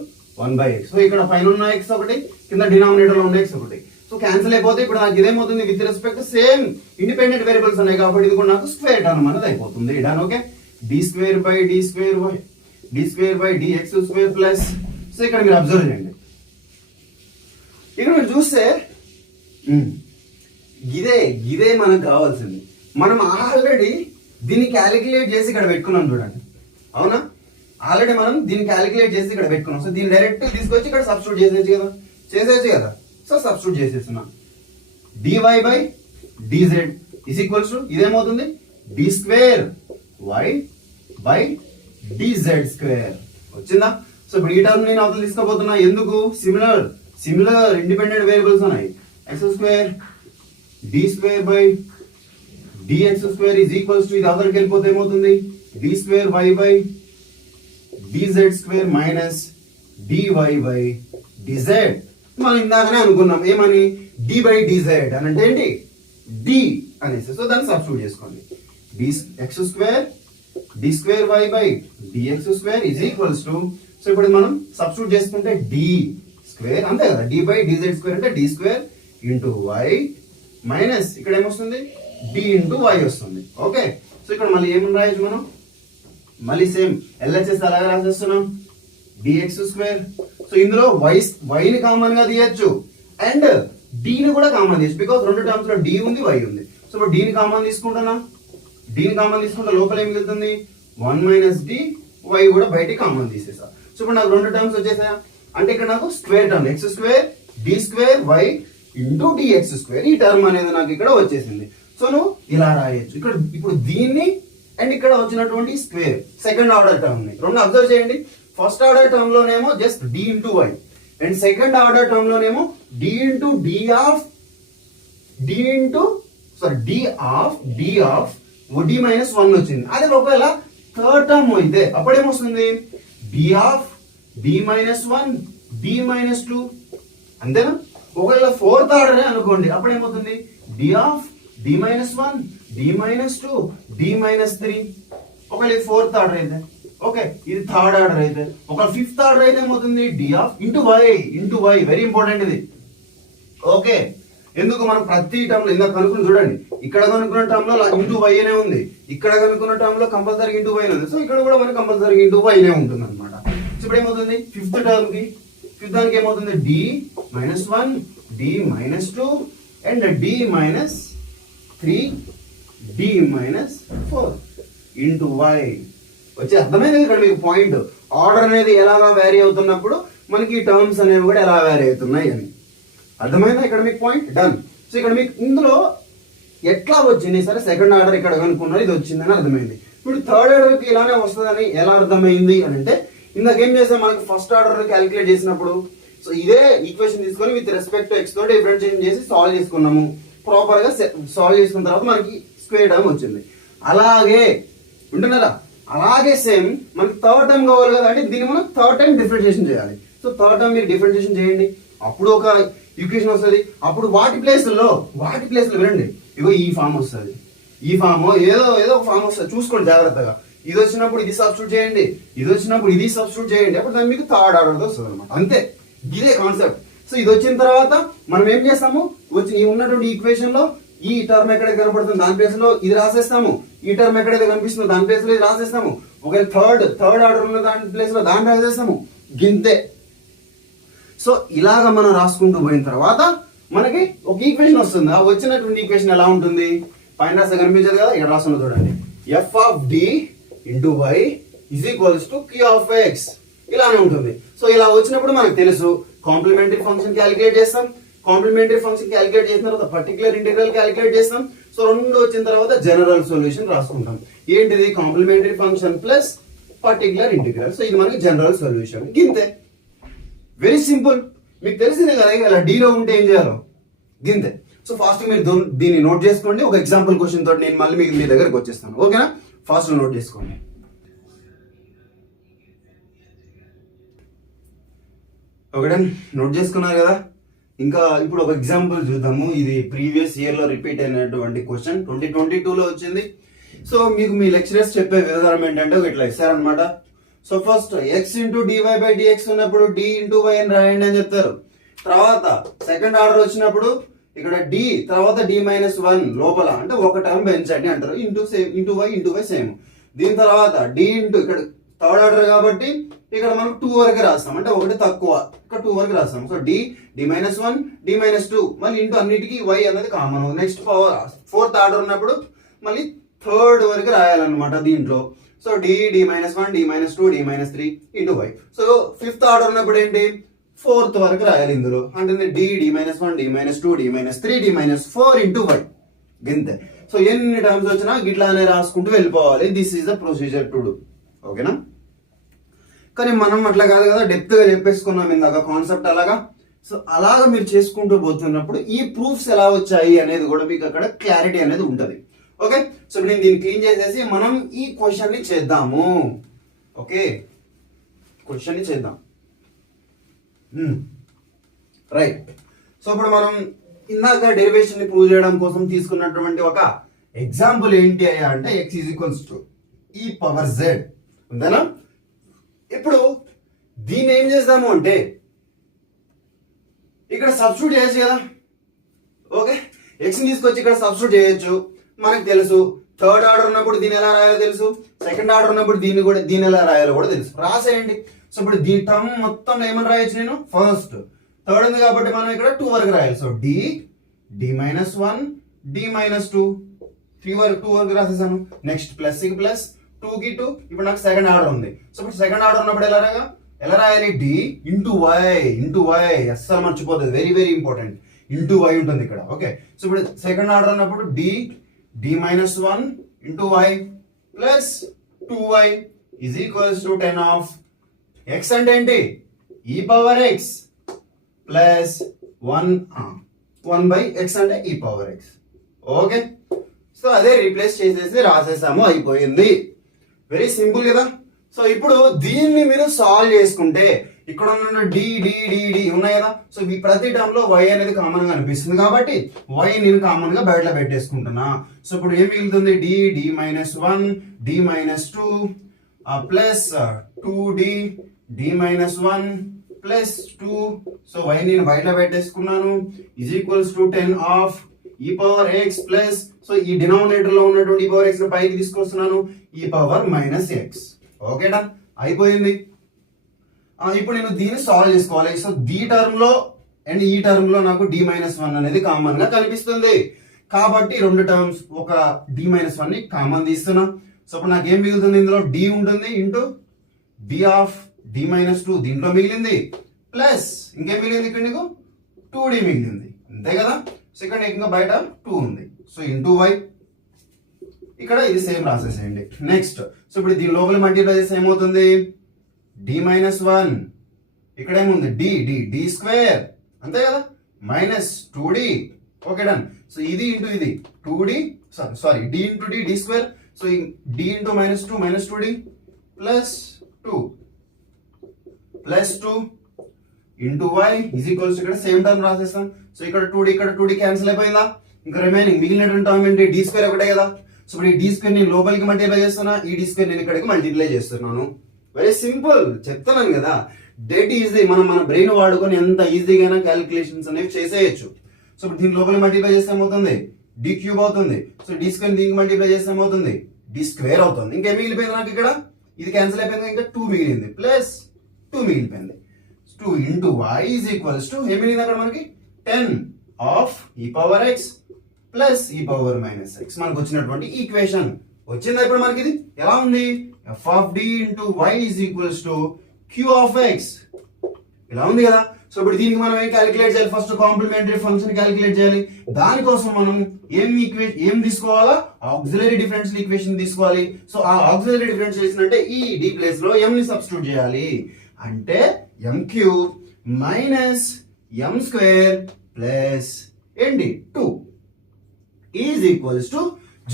1 బై x. సో ఇక్కడ పైన ఉన్న x ఒకటి, కింద డినామినేటర్ లో ఉన్న x ఒకటి. సో క్యాన్సిల్ అయిపోతే ఇప్పుడు నాకు ఇదేమవుతుంది, with respect same independent variables ఉన్నాయి కాబట్టి ఇది కూడా నాకు స్క్వేర్ టర్మ్ అనేది అయిపోతుంది. Done. Okay, d square by d square y, d square by dx square plus. So ఇక్కడ మీరు అబ్జర్వ్ చేయండి, ఇక్కడ మీరు చూస్తే ఇదే మనకు కావాల్సింది. మనం ఆల్రెడీ దీన్ని క్యాలిక్యులేట్ చేసి ఇక్కడ పెట్టుకున్నాం చూడండి, అవునా. ఆల్రెడీ మనం దీన్ని క్యాలిక్యులేట్ చేసి ఇక్కడ పెట్టుకున్నాం. సో దీన్ని డైరెక్ట్ తీసుకొచ్చి ఇక్కడ సబ్స్టిట్యూట్ చేసేయచ్చు కదా. సో సబ్స్టిట్యూట్ చేసేస్తున్నాం, dy by dz is equals to ఇదేమవుతుంది d square y by dz square. వచ్చిందా. సో ఇప్పుడు ఈ టర్మ్ నేను అవతల తీసుకోబోతున్నా, ఎందుకు, సిమిలర్ ఇండిపెండెంట్ వేరియబుల్స్ ఉన్నాయి. x square d square by dx square is equals to ఇది అవతలకి వెళ్ళిపోతే ఏమవుతుంది d square y by dz square minus dy by dz. మనం ఇందాకనే అనుకున్నాం ఏమని, d బై dz అని అంటే ఏంటి d అనేసి. సో దాన్ని సబ్స్టిట్యూట్ చేసుకోండి, x square d square y by dx square is equals to. So ఇప్పుడు మనం సబ్స్టిట్యూట్ చేసుకుంటే d స్క్వేర్ అంతే కదా, d బై dz స్క్వేర్ అంటే d square into y minus ఇక్కడ ఏమొస్తుంది d ఇంటూ y వస్తుంది. ఓకే, సో ఇక్కడ మళ్ళీ ఏమని రాయొచ్చు మనం, మళ్ళీ సేమ్ ఎల్హెచ్ఎస్ అలాగే రాసేస్తున్నాం dx స్క్వేర్. సో ఇందులో y ని కామన్ గా తీయచ్చు అండ్ d ని కూడా కామన్ తీయచ్చు, బికాస్ రెండు టర్మ్స్ లో d ఉంది y ఉంది. సో ఇప్పుడు d ని కామన్ తీసుకుంటున్నా, d ని కామన్ తీసుకుంటే లోపల ఏం మిగులుతుంది 1 మైనస్ d, y కూడా బయటికి కామన్ తీసేసా. సో ఇప్పుడు నాకు రెండు టర్మ్స్ వచ్చేసాయా, అంటే ఇక్కడ నాకు square term x square d square y into dx square ఈ టర్మ్ అనేది నాకు ఇక్కడ వచ్చేసింది. సో నువ్వు ఇలా రాయొచ్చు ఇక్కడ. ఇప్పుడు దీన్ని అండ్ ఇక్కడ వచ్చినటువంటి స్క్వేర్ సెకండ్ ఆర్డర్ టర్మ్ ని రెండు అబ్జర్వ్ చేయండి. ఫస్ట్ ఆర్డర్ టర్మ్ లోనేమో just d into y and second order term లోనేమో d into d of d minus 1 వచ్చింది. అదే ఒకవేళ థర్డ్ టర్మ్ అయితే అప్పుడేమొస్తుంది d of d minus 1 d minus 2 అంతేనా. ఒకవేళ ఫోర్త్ ఆర్డర్ అనుకోండి అప్పుడేమవుతుంది d of d minus 1 d minus 2 d minus 3. ఒకవేళ ఫోర్త్ ఆర్డర్ అయితే, ఓకే ఇది థర్డ్ ఆర్డర్ అయితే, ఒక ఫిఫ్త్ ఆర్డర్ అయితే ఏమవుతుంది d of into y. Very important ఇది. ఓకే, ఎందుకు మనం ప్రతి టర్మ్ లో ఇందాక కనుక్కుని చూడండి, ఇక్కడ కనుక్కున్న టర్మ్ లో ఇంటూ y అనే ఉంది, ఇక్కడ కనుక్కున్న టర్మ్ లో కంపల్సరీ ఇంటూ y ఉంది. సో ఇక్కడ కూడా మనకి కంపల్సరీ ఇంటూ y నే ఉంటుంది అనమాట. సో ఇప్పుడు ఏమవుతుంది ఫిఫ్త్ దానికి ఏమవుతుంది d minus 1 d minus 2 and d minus 3 d minus 4 into y. వచ్చి అర్థమైంది ఇక్కడ మీకు పాయింట్, ఆర్డర్ అనేది ఎలాగా వ్యారీ అవుతున్నప్పుడు మనకి ఈ టర్మ్స్ అనేవి కూడా ఎలా వ్యారీ అవుతున్నాయి అని అర్థమైందా ఇక్కడ మీకు పాయింట్. డన్. సో ఇక్కడ మీకు ఇందులో ఎట్లా వచ్చింది సరే సెకండ్ ఆర్డర్ ఇక్కడ కనుక్కున్నారు ఇది వచ్చిందని అర్థమైంది. ఇప్పుడు థర్డ్ ఆర్డర్ కి ఇలానే వస్తుందని ఎలా అర్థమైంది అని అంటే, ఇందాక ఏం చేసాం మనకి ఫస్ట్ ఆర్డర్ క్యాలిక్యులేట్ చేసినప్పుడు సో ఇదే ఈక్వేషన్ తీసుకొని విత్ రెస్పెక్ట్ టు ఎక్స్ తోటి డిఫరెన్షియేషన్ చేసి సాల్వ్ చేసుకున్నాము. ప్రాపర్ గా సాల్వ్ చేసుకున్న తర్వాత మనకి స్క్వేర్ టర్మ్ వచ్చింది. అలాగే ఉంటున్నారా, అలాగే సేమ్ మనకి థర్డ్ టర్మ్ కావాలి కదా, అంటే దీన్ని మనం థర్డ్ టైం డిఫరెన్షియేషన్ చేయాలి. సో థర్డ్ టర్మ్ మీరు డిఫరెన్షియేషన్ చేయండి, అప్పుడు ఒక ఈక్వేషన్ వస్తుంది. అప్పుడు వాటి ప్లేస్లో వినండి, ఇగో ఈ ఫామ్ వస్తుంది, ఈ ఫామ్ ఏదో ఒక ఫామ్ వస్తుంది, చూసుకోండి జాగ్రత్తగా. ఇది వచ్చినప్పుడు ఇది సబ్స్టిట్యూట్ చేయండి, ఇది వచ్చినప్పుడు ఇది సబ్స్టిట్యూట్ చేయండి, అప్పుడు దాన్ని మీకు థర్డ్ ఆర్డర్ వస్తుంది అనమాట. అంతే, ఇదే కాన్సెప్ట్. సో ఇది వచ్చిన తర్వాత మనం ఏం చేస్తాము, ఈ ఉన్నటువంటి ఈక్వేషన్ లో ఈ టర్మ్ ఎక్కడైతే కనపడుతుంది దాని ప్లేస్ లో ఇది రాసేస్తాము, ఈ టర్మ్ ఎక్కడైతే కనిపిస్తుందో దాని ప్లేస్ లో ఇది రాసేస్తాము, ఒకవేళ థర్డ్ ఆర్డర్ ఉన్న దాని ప్లేస్ లో దాన్ని రాసేస్తాము, గింతే. సో ఇలాగ మనం రాసుకుంటూ పోయిన తర్వాత మనకి ఒక ఈక్వేషన్ వస్తుంది. ఆ వచ్చినటువంటి ఈక్వేషన్ ఎలా ఉంటుంది, పైన రాస్తే కనిపించదు కదా, ఇక్కడ రాస్తున్నా చూడండి, f of d into y is equals to q of x, ఇలానే ఉంటుంది. సో ఇలా వచ్చినప్పుడు మనకు తెలుసు కాంప్లిమెంటరీ ఫంక్షన్ క్యాలిక్యులేట్ చేస్తాం, కాంప్లిమెంటరీ ఫంక్షన్ క్యాలిక్యులేట్ చేసిన తర్వాత పర్టికులర్ ఇంటిగ్రల్ క్యాలిక్యులేట్ చేస్తాం. సో రెండు వచ్చిన తర్వాత జనరల్ సొల్యూషన్ రాసుకుంటాం. ఏంటిది, complementary function plus particular integral. So ఇది మనకి జనరల్ సొల్యూషన్, గింతే. వెరీ సింపుల్, మీకు తెలిసిందే కదా ఇలా డీలో ఉంటే ఏం చేయాలో, గింతే. సో ఫాస్ట్ మీరు దీన్ని నోట్ చేసుకోండి. ఒక ఎగ్జాంపుల్ క్వశ్చన్ తోటి నేను మళ్ళీ మీ దగ్గరకు వచ్చేస్తాను, ఓకేనా? ఫాస్ట్ నోట్ చేసుకోండి. ఓకేనా, నోట్ చేసుకున్నారు కదా. ఇంకా ఇప్పుడు ఒక ఎగ్జాంపుల్ చూద్దాము. ఇది ప్రీవియస్ ఇయర్ లో రిపీట్ అయినటువంటి క్వశ్చన్, 2022లో వచ్చింది. సో మీకు మీ లెక్చరర్స్ చెప్పే విధానం ఏంటంటే ఇట్లా ఇస్తారనమాట. So first x into dy by dx ఉన్నప్పుడు డి ఇంటూ వై అని రాయండి అని చెప్తారు. తర్వాత సెకండ్ ఆర్డర్ వచ్చినప్పుడు ఇక్కడ డి తర్వాత డి మైనస్ 1 లోపల అంటే ఒక టర్మ్ పెంచండి అంటారు, ఇంటూ వై సేమ్. దీని తర్వాత డి ఇంటూ ఇక్కడ థర్డ్ ఆర్డర్ కాబట్టి ఇక్కడ మనం 2 వరకు రాస్తాం, అంటే ఒకటి తక్కువ, ఇక్కడ 2 వరకు రాస్తాం. So d minus 1 d minus 2 మళ్ళీ ఇంటూ అన్నిటికీ వై అనేది కామన్. నెక్స్ట్ ఫోర్త్ ఆర్డర్ ఉన్నప్పుడు మళ్ళీ థర్డ్ వరకు రాయాలన్నమాట దీంట్లో. So d minus 1 d minus 2 d minus 3 into y. So fifth order ఉన్నప్పుడు ఏంటి, ఫోర్త్ వరకు రాయాలి ఇందులో, అంటే d minus 1 d minus 2 d minus 3 d minus 4 into y, గింతే. సో ఎన్ని టర్మ్స్ వచ్చినా గిట్లానే రాసుకుంటూ వెళ్ళిపోవాలి. This is the procedure to do, ఓకేనా? కానీ మనం అట్లా కాదు కదా, డెప్త్ గా చెప్పేసుకున్నాం ఇందాక కాన్సెప్ట్ అలాగా. సో అలాగా మీరు చేసుకుంటూ పోతున్నప్పుడు ఈ ప్రూఫ్స్ ఎలా వచ్చాయి అనేది కూడా మీకు అక్కడ క్లారిటీ అనేది ఉంటుంది. ఓకే, సో నేను దీన్ని క్లీన్ చేసేసి మనం ఈ క్వశ్చన్ ని చేద్దాము. ఓకే, క్వశ్చన్ ని చేద్దాం. రైట్. సో ఇప్పుడు మనం ఇందాక డెరివేషన్ ని ప్రూవ్ చేయడం కోసం తీసుకున్నటువంటి ఒక ఎగ్జాంపుల్ ఏంటి అయ్యా అంటే x equals to e power z ఉందనా. ఇప్పుడు దీన్ని ఏం చేద్దాము అంటే ఇక్కడ సబ్స్టిట్యూట్ చేయొచ్చు కదా. ఓకే, x ని తీసుకొచ్చి ఇక్కడ సబ్స్టిట్యూట్ చేయొచ్చు. మనకు తెలుసు థర్డ్ ఆర్డర్ ఉన్నప్పుడు దీన్ని ఎలా రాయాలో తెలుసు, సెకండ్ ఆర్డర్ ఉన్నప్పుడు దీన్ని ఎలా రాయాలో కూడా తెలుసు, రాసేయండి. సో ఇప్పుడు దీ టర్మ్ మొత్తం ఏమని రాయొచ్చు నేను, ఫస్ట్ థర్డ్ ఉంది కాబట్టి మనం ఇక్కడ 2 వరకు రాయాలి. So d minus 1 d minus 2 2 వరకు రాసేసాను. నెక్స్ట్ ప్లస్ కి ప్లస్ 2 కి 2. ఇప్పుడు నాకు సెకండ్ ఆర్డర్ ఉంది. సో ఇప్పుడు సెకండ్ ఆర్డర్ ఉన్నప్పుడు ఎలా రాయాలి, డి ఇంటూ వై అస్సలు మర్చిపోతుంది, very very important. Into y ఉంటుంది ఇక్కడ. ఓకే, సో ఇప్పుడు సెకండ్ ఆర్డర్ ఉన్నప్పుడు d minus 1 into y plus 2y is equals to 10 of x అంటే ఏంటి, e power x plus 1 by x అంటే ఈ పవర్ x. ఓకే, సో అదే రీప్లేస్ చేసేసి రాసేసాము, అయిపోయింది. వెరీ సింపుల్ కదా. సో ఇప్పుడు దీన్ని మీరు సాల్వ్ చేసుకుంటే ఇక్కడ ఉన్న డి ఉన్నాయి కదా. సో ఈ ప్రతి టర్మ్ లో y అనేది కామన్ గా అనిపిస్తుంది కాబట్టి y నేను కామన్ గా బయట పెట్టేసుకుంటున్నా. సో ఇప్పుడు ఏం మిగులుతుంది, d minus 1 d minus 2 plus 2డి మైనస్ 1 ప్లస్ 2. సో y నేను బయట పెట్టేసుకున్నాను is equals to 10 of e power x plus, so ఈ డినామినేటర్ లో ఉన్నటువంటి ఈ పవర్ x పైకి తీసుకొస్తున్నాను, ఈ పవర్ మైనస్ x. ఓకేనా, అయిపోయింది. ఇప్పుడు నేను దీన్ని సాల్వ్ చేసుకోవాలి. సో ది టర్మ్ లో అండ్ ఈ టర్మ్ లో నాకు డి మైనస్ 1 అనేది కామన్ గా కనిపిస్తుంది కాబట్టి రెండు టర్మ్స్ ఒక డి మైనస్ 1 ని కామన్ తీస్తున్నా. సో ఇప్పుడు నాకు ఏం మిగులుతుంది, ఇందులో డి ఉంటుంది into d of d minus 2 దీంట్లో మిగిలింది ప్లస్ ఇంకేం మిగిలింది, ఇక్కడ నీకు 2d మిగిలింది, అంతే కదా. సో ఇక్కడ ఇంకా బయట 2 ఉంది. సో ఇంటూ వై ఇక్కడ ఇది సేమ్ రాసేసేయండి. నెక్స్ట్ సో ఇప్పుడు దీని లోపల మల్టిప్లై చేస్తే ఏమవుతుంది, డి మైనస్ 1 ఇక్కడ ఏముంది డి స్క్వేర్, అంతే కదా, minus 2d. Okay done. So ఇది ఇంటూ ఇది 2d, sorry d into d square. So d into minus 2d plus 2 plus 2 into y is equals ఇక్కడ సేమ్ టర్మ్ రాసేస్తాం. సో ఇక్కడ 2d ఇక్కడ 2d క్యాన్సిల్ అయిపోయిందా, ఇంకా రిమైనింగ్ మిగిలినటువంటి టర్మ్ ఏంటి, d స్క్వేర్ ఒకటే కదా. సో ఇప్పుడు ఈ d స్క్వేర్ నేను లోపలికి మల్టిప్లై చేస్తున్నా, ఈ d స్క్వేర్ నేను ఇక్కడికి మల్టిప్లై చేస్తున్నాను. వెరీ సింపుల్, చెప్తున్నాను కదా, డెట్ ఈజీ. మన బ్రెయిన్ వాడుకొని ఎంత ఈజీగా క్యాలిక్యులేషన్స్ అనేవి చేసేయచ్చు. సో ఇప్పుడు దీని లోపలికి మల్టిప్లై చేస్తే ఏమవుతుంది, d క్యూబ్ అవుతుంది. సో d స్క్వేర్ దీనికి మల్టిప్లై చేస్తే ఏమవుతుంది, d స్క్వేర్ అవుతుంది. ఇంకేం మిగిలిపోయింది నాకు ఇక్కడ, ఇది క్యాన్సిల్ అయిపోయింది, ఇంకా 2 మిగిలింది ప్లస్ 2 మిగిలిపోయింది. 2 into y is equals to ఏం మిగిలింది అక్కడ మనకి 10 of e power x plus e power minus x. మనకు వచ్చినటువంటి ఈక్వేషన్ వచ్చిందా. ఇప్పుడు మనకి ఇది ఎలా ఉంది, f of d into y is equals to q of x ఇలా ఉంది కదా. సో ఇప్పుడు దీనికి మనం ఏం క్యాలిక్యులేట్ చేయాలి, ఫస్ట్ కాంప్లిమెంటరీ ఫంక్షన్ క్యాలిక్యులేట్ చేయాలి. దానికోసం మనం ఏం తీసుకోవాలా, ఆక్సిలరీ డిఫరెన్షియల్ ఈక్వేషన్ తీసుకోవాలి. సో ఆ ఆక్సిలరీ డిఫరెన్షియేషన్ అంటే ఈ డి ప్లేస్ లో m ని సబ్స్టిట్యూట్ చేయాలి. అంటే m cube minus m square plus ఏంటి 2 ఈజ్ ఈక్వల్స్ టు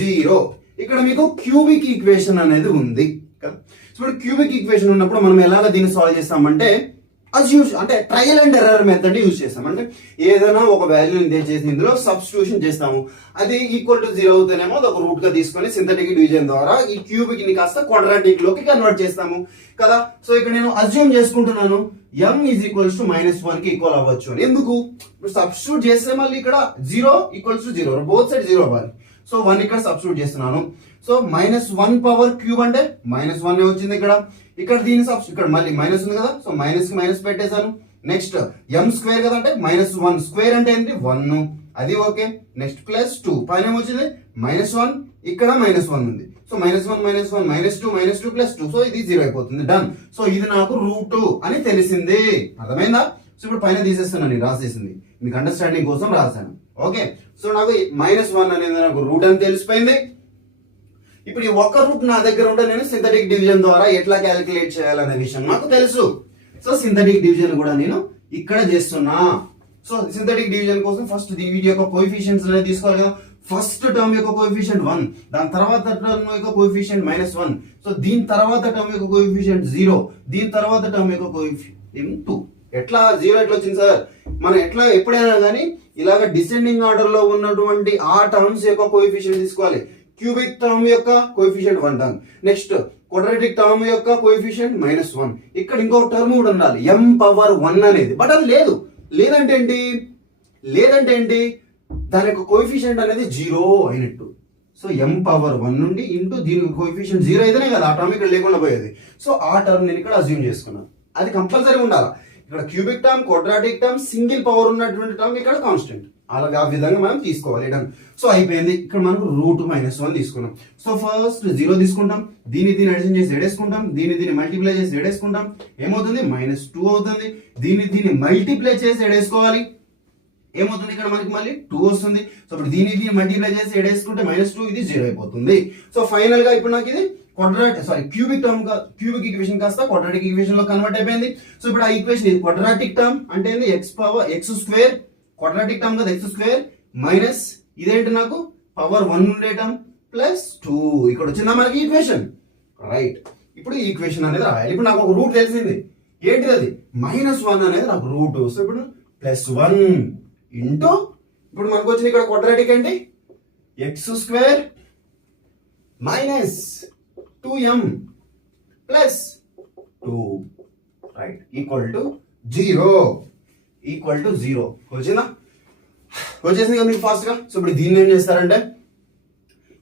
0. ఇక్కడ మీకు క్యూబిక్ ఈక్వేషన్ అనేది ఉంది కదా. సో ఇప్పుడు క్యూబిక్ ఈక్వేషన్ ఉన్నప్పుడు మనం ఎలాగ దీన్ని సాల్వ్ చేస్తామంటే అంటే ట్రయల్ అండ్ ఎర్రర్ మెథడ్ ని యూజ్ చేస్తాం. అంటే ఏదైనా ఒక వాల్యూని చేసి ఇందులో సబ్స్టిట్యూషన్ చేస్తాము, అది ఈక్వల్ టు 0 అవుతేనేమో అది ఒక రూట్ గా తీసుకొని సింథటిక్ డివిజన్ ద్వారా ఈ క్యూబిక్ ని కాస్త క్వాడ్రాటిక్ లోకి కన్వర్ట్ చేస్తాము కదా. సో ఇక్కడ నేను అజ్యూమ్ చేసుకుంటున్నాను m ఈజ్ ఈక్వల్స్ టు -1 కి ఈక్వల్ అవ్వచ్చు అని. ఎందుకు, సబ్స్టిట్యూట్ చేస్తే మళ్ళీ ఇక్కడ 0 ఈక్వల్స్ టు 0, బోత్ సైడ్ 0 అవ్వాలి. సో 1 ఇక్కడ సబ్స్టిట్యూట్ చేస్తున్నాను. సో -1 పవర్ క్యూబ్ అంటే -1 వచ్చింది ఇక్కడ. ఇక్కడ దీని ఇక్కడ మళ్ళీ మైనస్ ఉంది కదా, సో మైనస్ కి మైనస్ పెట్టేశాను. నెక్స్ట్ m స్క్వేర్ కదా, అంటే -1 స్క్వేర్ అంటే ఏంటి 1, అది ఓకే. నెక్స్ట్ ప్లస్ 2 పైన ఏమొచ్చింది -1, ఇక్కడ -1 ఉంది. సో -1 -2 ప్లస్ 2, సో ఇది 0 అయిపోతుంది, డన్. సో ఇది నాకు √2 అని తెలిసింది, అర్థమైందా. సో ఇప్పుడు పైన తీసేస్తున్నాను, రాసేసింది మీకు అండర్స్టాండింగ్ కోసం రాశాను. ఓకే, సో నాకు -1 అనేది నాకు రూట్ అని తెలిసిపోయింది. ఇప్పుడు ఈ ఒక్క రూట్ నా దగ్గర ఉంటే నేను సింథటిక్ డివిజన్ ద్వారా ఎట్లా క్యాలిక్యులేట్ చేయాలనే విషయం నాకు తెలుసు. సో సింథటిక్ డివిజన్ కూడా నేను ఇక్కడ చేస్తున్నా. సో సింథటిక్ డివిజన్ కోసం ఫస్ట్ వీటి యొక్క కోఎఫిషియెంట్స్ అనేది తీసుకోవాలి కదా. ఫస్ట్ టర్మ్ యొక్క కోఎఫిషియెంట్ 1, దాని తర్వాత టర్మ్ యొక్క కోఎఫిషియెంట్ -1, సో దీని తర్వాత టర్మ్ యొక్క కోఎఫిషియెంట్ 0, దీని తర్వాత టర్మ్ యొక్క కోఎఫిషియెంట్ 2. ఎట్లా 0 ఎట్లా వచ్చింది సార్, మనం ఎట్లా ఎప్పుడైనా కానీ ఇలాగ డిసెండింగ్ ఆర్డర్ లో ఉన్నటువంటి ఆ టర్మ్స్ యొక్క కోఎఫిషియెంట్ తీసుకోవాలి. క్యూబిక్ టర్మ్ యొక్క coefficient 1 term, next quadratic term యొక్క కోఎఫిషియెంట్ -1, ఇక్కడ ఇంకో టర్మ్ కూడా ఉండాలి m పవర్ 1 అనేది. బట్ అది లేదు. లేదంటే ఏంటి దాని యొక్క కోఎఫిషియెంట్ అనేది 0 అయినట్టు. సో m పవర్ 1 నుండి ఇంటూ దీని కోఎఫిషియెంట్ 0 అయితేనే కదా ఆ టర్మ్ ఇక్కడ లేకుండా పోయేది. సో ఆ టర్మ్ నేను ఇక్కడ అజ్యూమ్ చేసుకున్నాను, అది కంపల్సరీ ఉండాలి. ఇక్కడ cubic term, quadratic term, single power ఉన్నటువంటి టర్మ్ ఇక్కడ కాన్స్టెంట్, అలాగే ఆ విధంగా మనం తీసుకోవాలి. సో అయిపోయింది. ఇక్కడ మనకు √1 తీసుకున్నాం. సో ఫస్ట్ 0 తీసుకుంటాం, దీన్ని అడిషన్ చేసి ఎడేసుకుంటాం, దీన్ని మల్టిప్లై చేసి ఎడేసుకుంటాం, ఏమవుతుంది -2 అవుతుంది. దీన్ని మల్టిప్లై చేసి ఎడేసుకోవాలి, ఏమవుతుంది ఇక్కడ మనకి మళ్ళీ 2 వస్తుంది. సో ఇప్పుడు దీన్ని మల్టిప్లై చేసి ఎడేసుకుంటే -2, ఇది 0 అయిపోతుంది. సో ఫైనల్ గా ఇప్పుడు నాకు ఇది క్యూబిక్ ఈక్వేషన్ కాస్త క్వాడ్రాటిక్ ఈక్వేషన్ లో కన్వర్ట్ అయిపోయింది. సో ఇప్పుడు ఆ ఈక్వేషన్ ఇది క్వాడ్రాటిక్ టర్మ్ అంటే x స్క్వేర్, క్వాడ్రాటిక్ టర్మ్ కదా x స్క్వేర్ మైనస్ ఇదేంటి నాకు పవర్ 1 ఉండే టర్మ్ ప్లస్ 2. ఇక్కడ వచ్చిందా మనకి ఈక్వేషన్, రైట్. ఇప్పుడు ఈ ఈక్వేషన్ అనేది రాయాలి. ఇప్పుడు నాకు ఒక రూట్ తెలిసింది, ఏంటిది అది -1 అనేది నాకు రూట్. సో ఇప్పుడు +1 ఇంటూ ఇప్పుడు మనకు వచ్చింది ఇక్కడ క్వాడ్రాటిక్ ఏంటి x square minus 2m plus 2, right, equal to 0 వచ్చిందా, వచ్చేసింది కదా మీకు ఫాస్ట్ గా. సో ఇప్పుడు దీన్ని ఏం చేస్తారంటే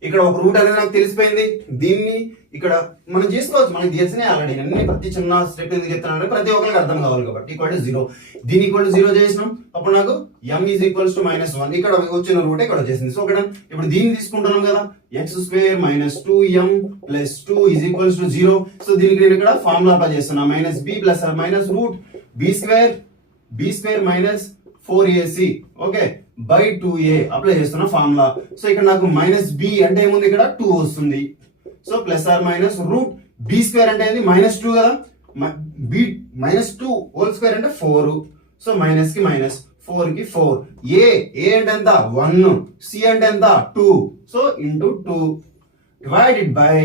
ఇక్కడ ఒక రూట్ అనేది నాకు తెలిసిపోయింది, దీన్ని ఇక్కడ మనం చేసుకోవచ్చు, మనకి తెలిసినాయి ఆల్రెడీ. అన్ని ప్రతి చిన్న స్టెప్ ఎందుకు చెప్తానంటే ప్రతి ఒక్కరికి అర్థం కావాలి కాబట్టి. ఈక్వల్ టు 0, దీని ఈక్వల్ టు 0 చేసినాం, అప్పుడు నాకు m ఈజ్ ఈక్వల్స్ టు -1, ఇక్కడ వచ్చిన రూట్ ఇక్కడ వచ్చేసింది. సో ఇక్కడ ఇప్పుడు దీన్ని తీసుకుంటున్నాం కదా, x square -2m plus 2 is equals to 0. So దీనికి నేను ఇక్కడ ఫార్ములా అప్లై చేస్తున్నా, -b plus or minus root b square minus 4ac okay by 2a apply చేస్తున్న ఫార్ములా. సో ఇక్కడ నాకు -b అంటే ఏముంది, ఇక్కడ 2 వస్తుంది. సో plus or minus root b square అంటే ఏంది -2 కదా, b -2 హోల్ స్క్వేర్ అంటే 4. సో మైనస్ కి మైనస్, 4 కి 4, a అంటే ఎంత 1, c అంటే ఎంత 2. So into 2 divided by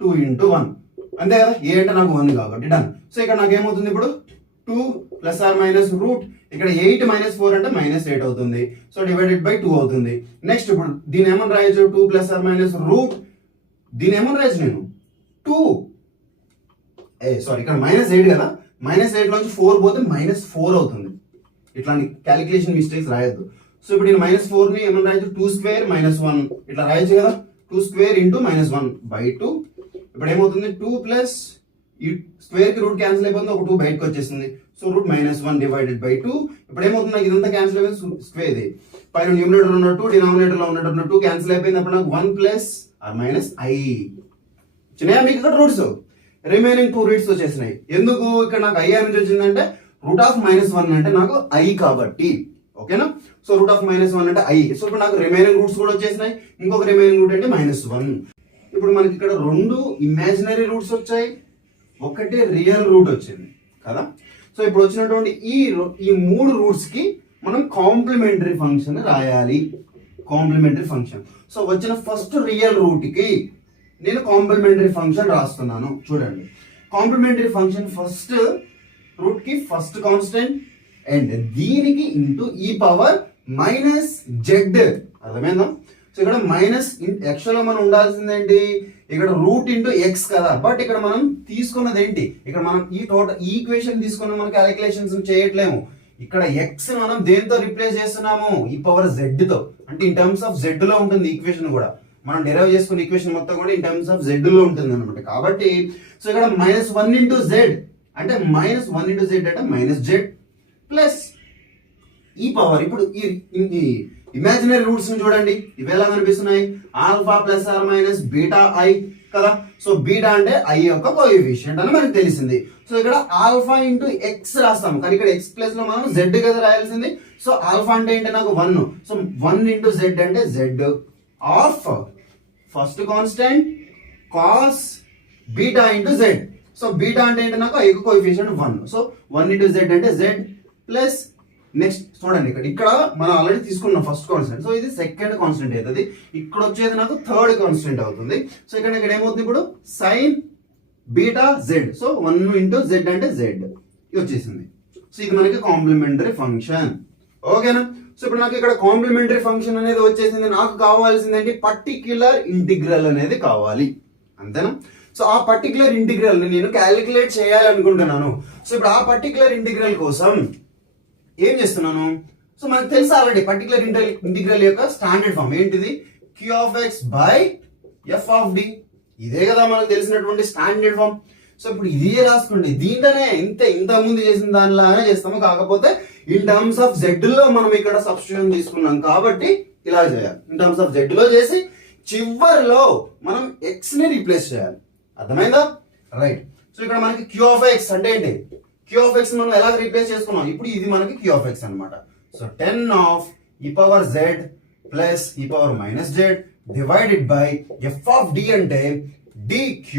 2 into 1, అంతే కదా. a అంటే నాకు 1 కాబట్టి డన్. సో ఇక్కడ నాకు ఏమవుతుంది ఇప్పుడు 2 ప్లస్ ఆర్ మైనస్ రూట్, ఇక్కడ 8 మైనస్ 4 అంటే -8 అవుతుంది. సో డివైడెడ్ బై 2 అవుతుంది. నెక్స్ట్ ఇప్పుడు దీని ఏమని రాయొచ్చు, 2 ప్లస్ ఆర్ మైనస్ రూట్, దీని ఏమని రాయొచ్చు నేను 2 సారీ ఇక్కడ -8 కదా, -8 నుంచి 4 పోతే -4 అవుతుంది. ఇట్లాంటి క్యాలిక్యులేషన్ మిస్టేక్స్ రాయొద్దు. సో ఇప్పుడు నేను -4 ని ఏమని రాయొచ్చు, 2 స్క్వేర్ -1 ఇట్లా రాయొచ్చు కదా, 2 స్క్వేర్ ఇంటూ -1 బై 2. ఇప్పుడు ఏమవుతుంది, 2 ప్లస్ ఈ స్క్వేర్ కి రూట్ క్యాన్సిల్ అయిపోతుంది, ఒక 2 బయటకు వచ్చేసింది. So root -1 divided by 2. ఇప్పుడు ఏమవుతుంది, నాకు ఇదంతా క్యాన్సిల్ అయిపోయింది, స్క్వేర్ ఇది పైన న్యూమినేటర్ లో ఉన్న 2 డినామినేటర్ లో ఉన్న 2 క్యాన్సిల్ అయిపోయింది. అప్పుడు నాకు 1 ప్లస్ ఆర్ మైనస్ i చిన్నయా మీకు ఇక్కడ రూట్స్ రిమైనింగ్ 2 రూట్స్ వచ్చేసినాయి. ఎందుకు ఇక్కడ నాకు i అనేది వచ్చిందంటే రూట్ ఆఫ్ -1 అంటే నాకు i కాబట్టి, ఓకేనా. సో రూట్ ఆఫ్ -1 అంటే i. సో ఇప్పుడు నాకు రిమైనింగ్ రూట్స్ కూడా వచ్చేసినాయి. ఇంకొక రిమైనింగ్ రూట్ అంటే -1. ఇప్పుడు మనకి ఇక్కడ 2 ఇమాజినరీ రూట్స్ వచ్చాయి, ఒకటి రియల్ రూట్ వచ్చింది కదా. సో ఇప్పుడు వచ్చినటువంటి ఈ 3 రూట్స్ కి మనం కాంప్లిమెంటరీ ఫంక్షన్ రాయాలి. Complementary function. సో వచ్చిన ఫస్ట్ రియల్ రూట్ కి నేను కాంప్లిమెంటరీ ఫంక్షన్ రాస్తున్నాను. చూడండి, కాంప్లిమెంటరీ ఫంక్షన్ ఫస్ట్ రూట్ కి ఫస్ట్ కాన్స్టెంట్ అండ్ దీనికి ఇంటూ ఈ పవర్ -z. అర్థమైందా? సో ఇక్కడ మైనస్ యాక్చువల్గా మనం ఉండాల్సింది ఏంటి, ఇక్కడ రూట్ ఇంటూ ఎక్స్ కదా, బట్ ఇక్కడ మనం తీసుకున్నది ఏంటి, ఇక్కడ మనం ఈ టోటల్ ఈక్వేషన్ తీసుకున్న మనం క్యాలిక్యులేషన్స్ చేయట్లేము. ఇక్కడ ఎక్స్ మనం దేంతో రిప్లేస్ చేస్తున్నాము, ఈ పవర్ జెడ్ తో. అంటే ఇన్ టర్మ్స్ ఆఫ్ జెడ్ లో ఉంటుంది ఈక్వేషన్ కూడా, మనం డెరైవ్ చేసుకున్న ఈక్వేషన్ మొత్తం కూడా ఇన్ టర్మ్స్ ఆఫ్ జెడ్ లో ఉంటుంది అనమాట. కాబట్టి సో ఇక్కడ -1 ఇంటూ జెడ్ అంటే -1 ఇంటూ జెడ్ అంటే -z ప్లస్ ఈ పవర్. ఇప్పుడు ఈ ఇమాజినరీ రూట్స్ ని చూడండి, ఇవి ఎలా కనిపిస్తున్నాయి, alpha plus or minus beta i కదా. సో బీటా అంటే ఐ యొక్క కోఎఫిషియంట్ అని మనకు తెలిసింది. సో ఇక్కడ ఆల్ఫా ఇంటూ ఎక్స్ రాస్తాము, కానీ ఇక్కడ ఎక్స్ ప్లస్ లో మనం జెడ్ కదా రాయాల్సింది. సో ఆల్ఫా అంటే ఏంటి నాకు 1. సో 1 ఇంటూ జెడ్ అంటే Z of first constant cos beta into Z. So beta అంటే ఏంటి నాకు ఐ యొక్క కోఎఫిషియంట్ 1. సో 1 ఇంటూ జెడ్ అంటే జెడ్ ప్లస్ నెక్స్ట్ చూడండి, ఇక్కడ మనం ఆల్రెడీ తీసుకున్నాం ఫస్ట్ కాన్స్టెంట్. సో ఇది సెకండ్ కాన్స్టెంట్ అవుతుంది, ఇక్కడ వచ్చేది నాకు థర్డ్ కాన్స్టెంట్ అవుతుంది. సో ఇక్కడ ఏమవుతుంది ఇప్పుడు sine beta z. So 1 into z అంటే జెడ్ వచ్చేసింది. సో ఇది మనకి కాంప్లిమెంటరీ ఫంక్షన్, ఓకేనా. సో ఇప్పుడు నాకు ఇక్కడ కాంప్లిమెంటరీ ఫంక్షన్ అనేది వచ్చేసింది. నాకు కావాల్సింది ఏంటి, పర్టిక్యులర్ ఇంటిగ్రల్ అనేది కావాలి, అంతేనా. సో ఆ పర్టిక్యులర్ ఇంటిగ్రల్ ని నేను క్యాలిక్యులేట్ చేయాలనుకుంటున్నాను. సో ఇప్పుడు ఆ పర్టిక్యులర్ ఇంటిగ్రల్ కోసం ఏం చేస్తున్నాను, సో మనకు తెలుసు ఆల్రెడీ పర్టికులర్ ఇంటిగ్రల్ యొక్క స్టాండర్డ్ ఫామ్ ఏంటిది, q(x) బై f(d). ఇదే కదా మనకు తెలిసినటువంటి స్టాండర్డ్ ఫామ్. సో ఇప్పుడు ఇదే రాసుకోండి, దీంట్లోనే ఇంత ముందు చేసిన దానిలానే చేస్తాము, కాకపోతే ఇన్ టర్మ్స్ ఆఫ్ జెడ్ లో మనం ఇక్కడ సబ్స్టిట్యూషన్ తీసుకున్నాం కాబట్టి ఇలా చేయాలి. ఇన్ టర్మ్స్ ఆఫ్ జెడ్ లో చేసి చివరిలో మనం x ని రీప్లేస్ చేయాలి, అర్థమైందా, రైట్. సో ఇక్కడ మనకి q(x) అంటే ఏంటి, q(x) మనం ఎలా రీప్లేస్ చేసుకున్నాం, ఇప్పుడు ఇది మనకి q(x) అన్నమాట. So 10 of e power z plus e power -z divided by f(d) అంటే d³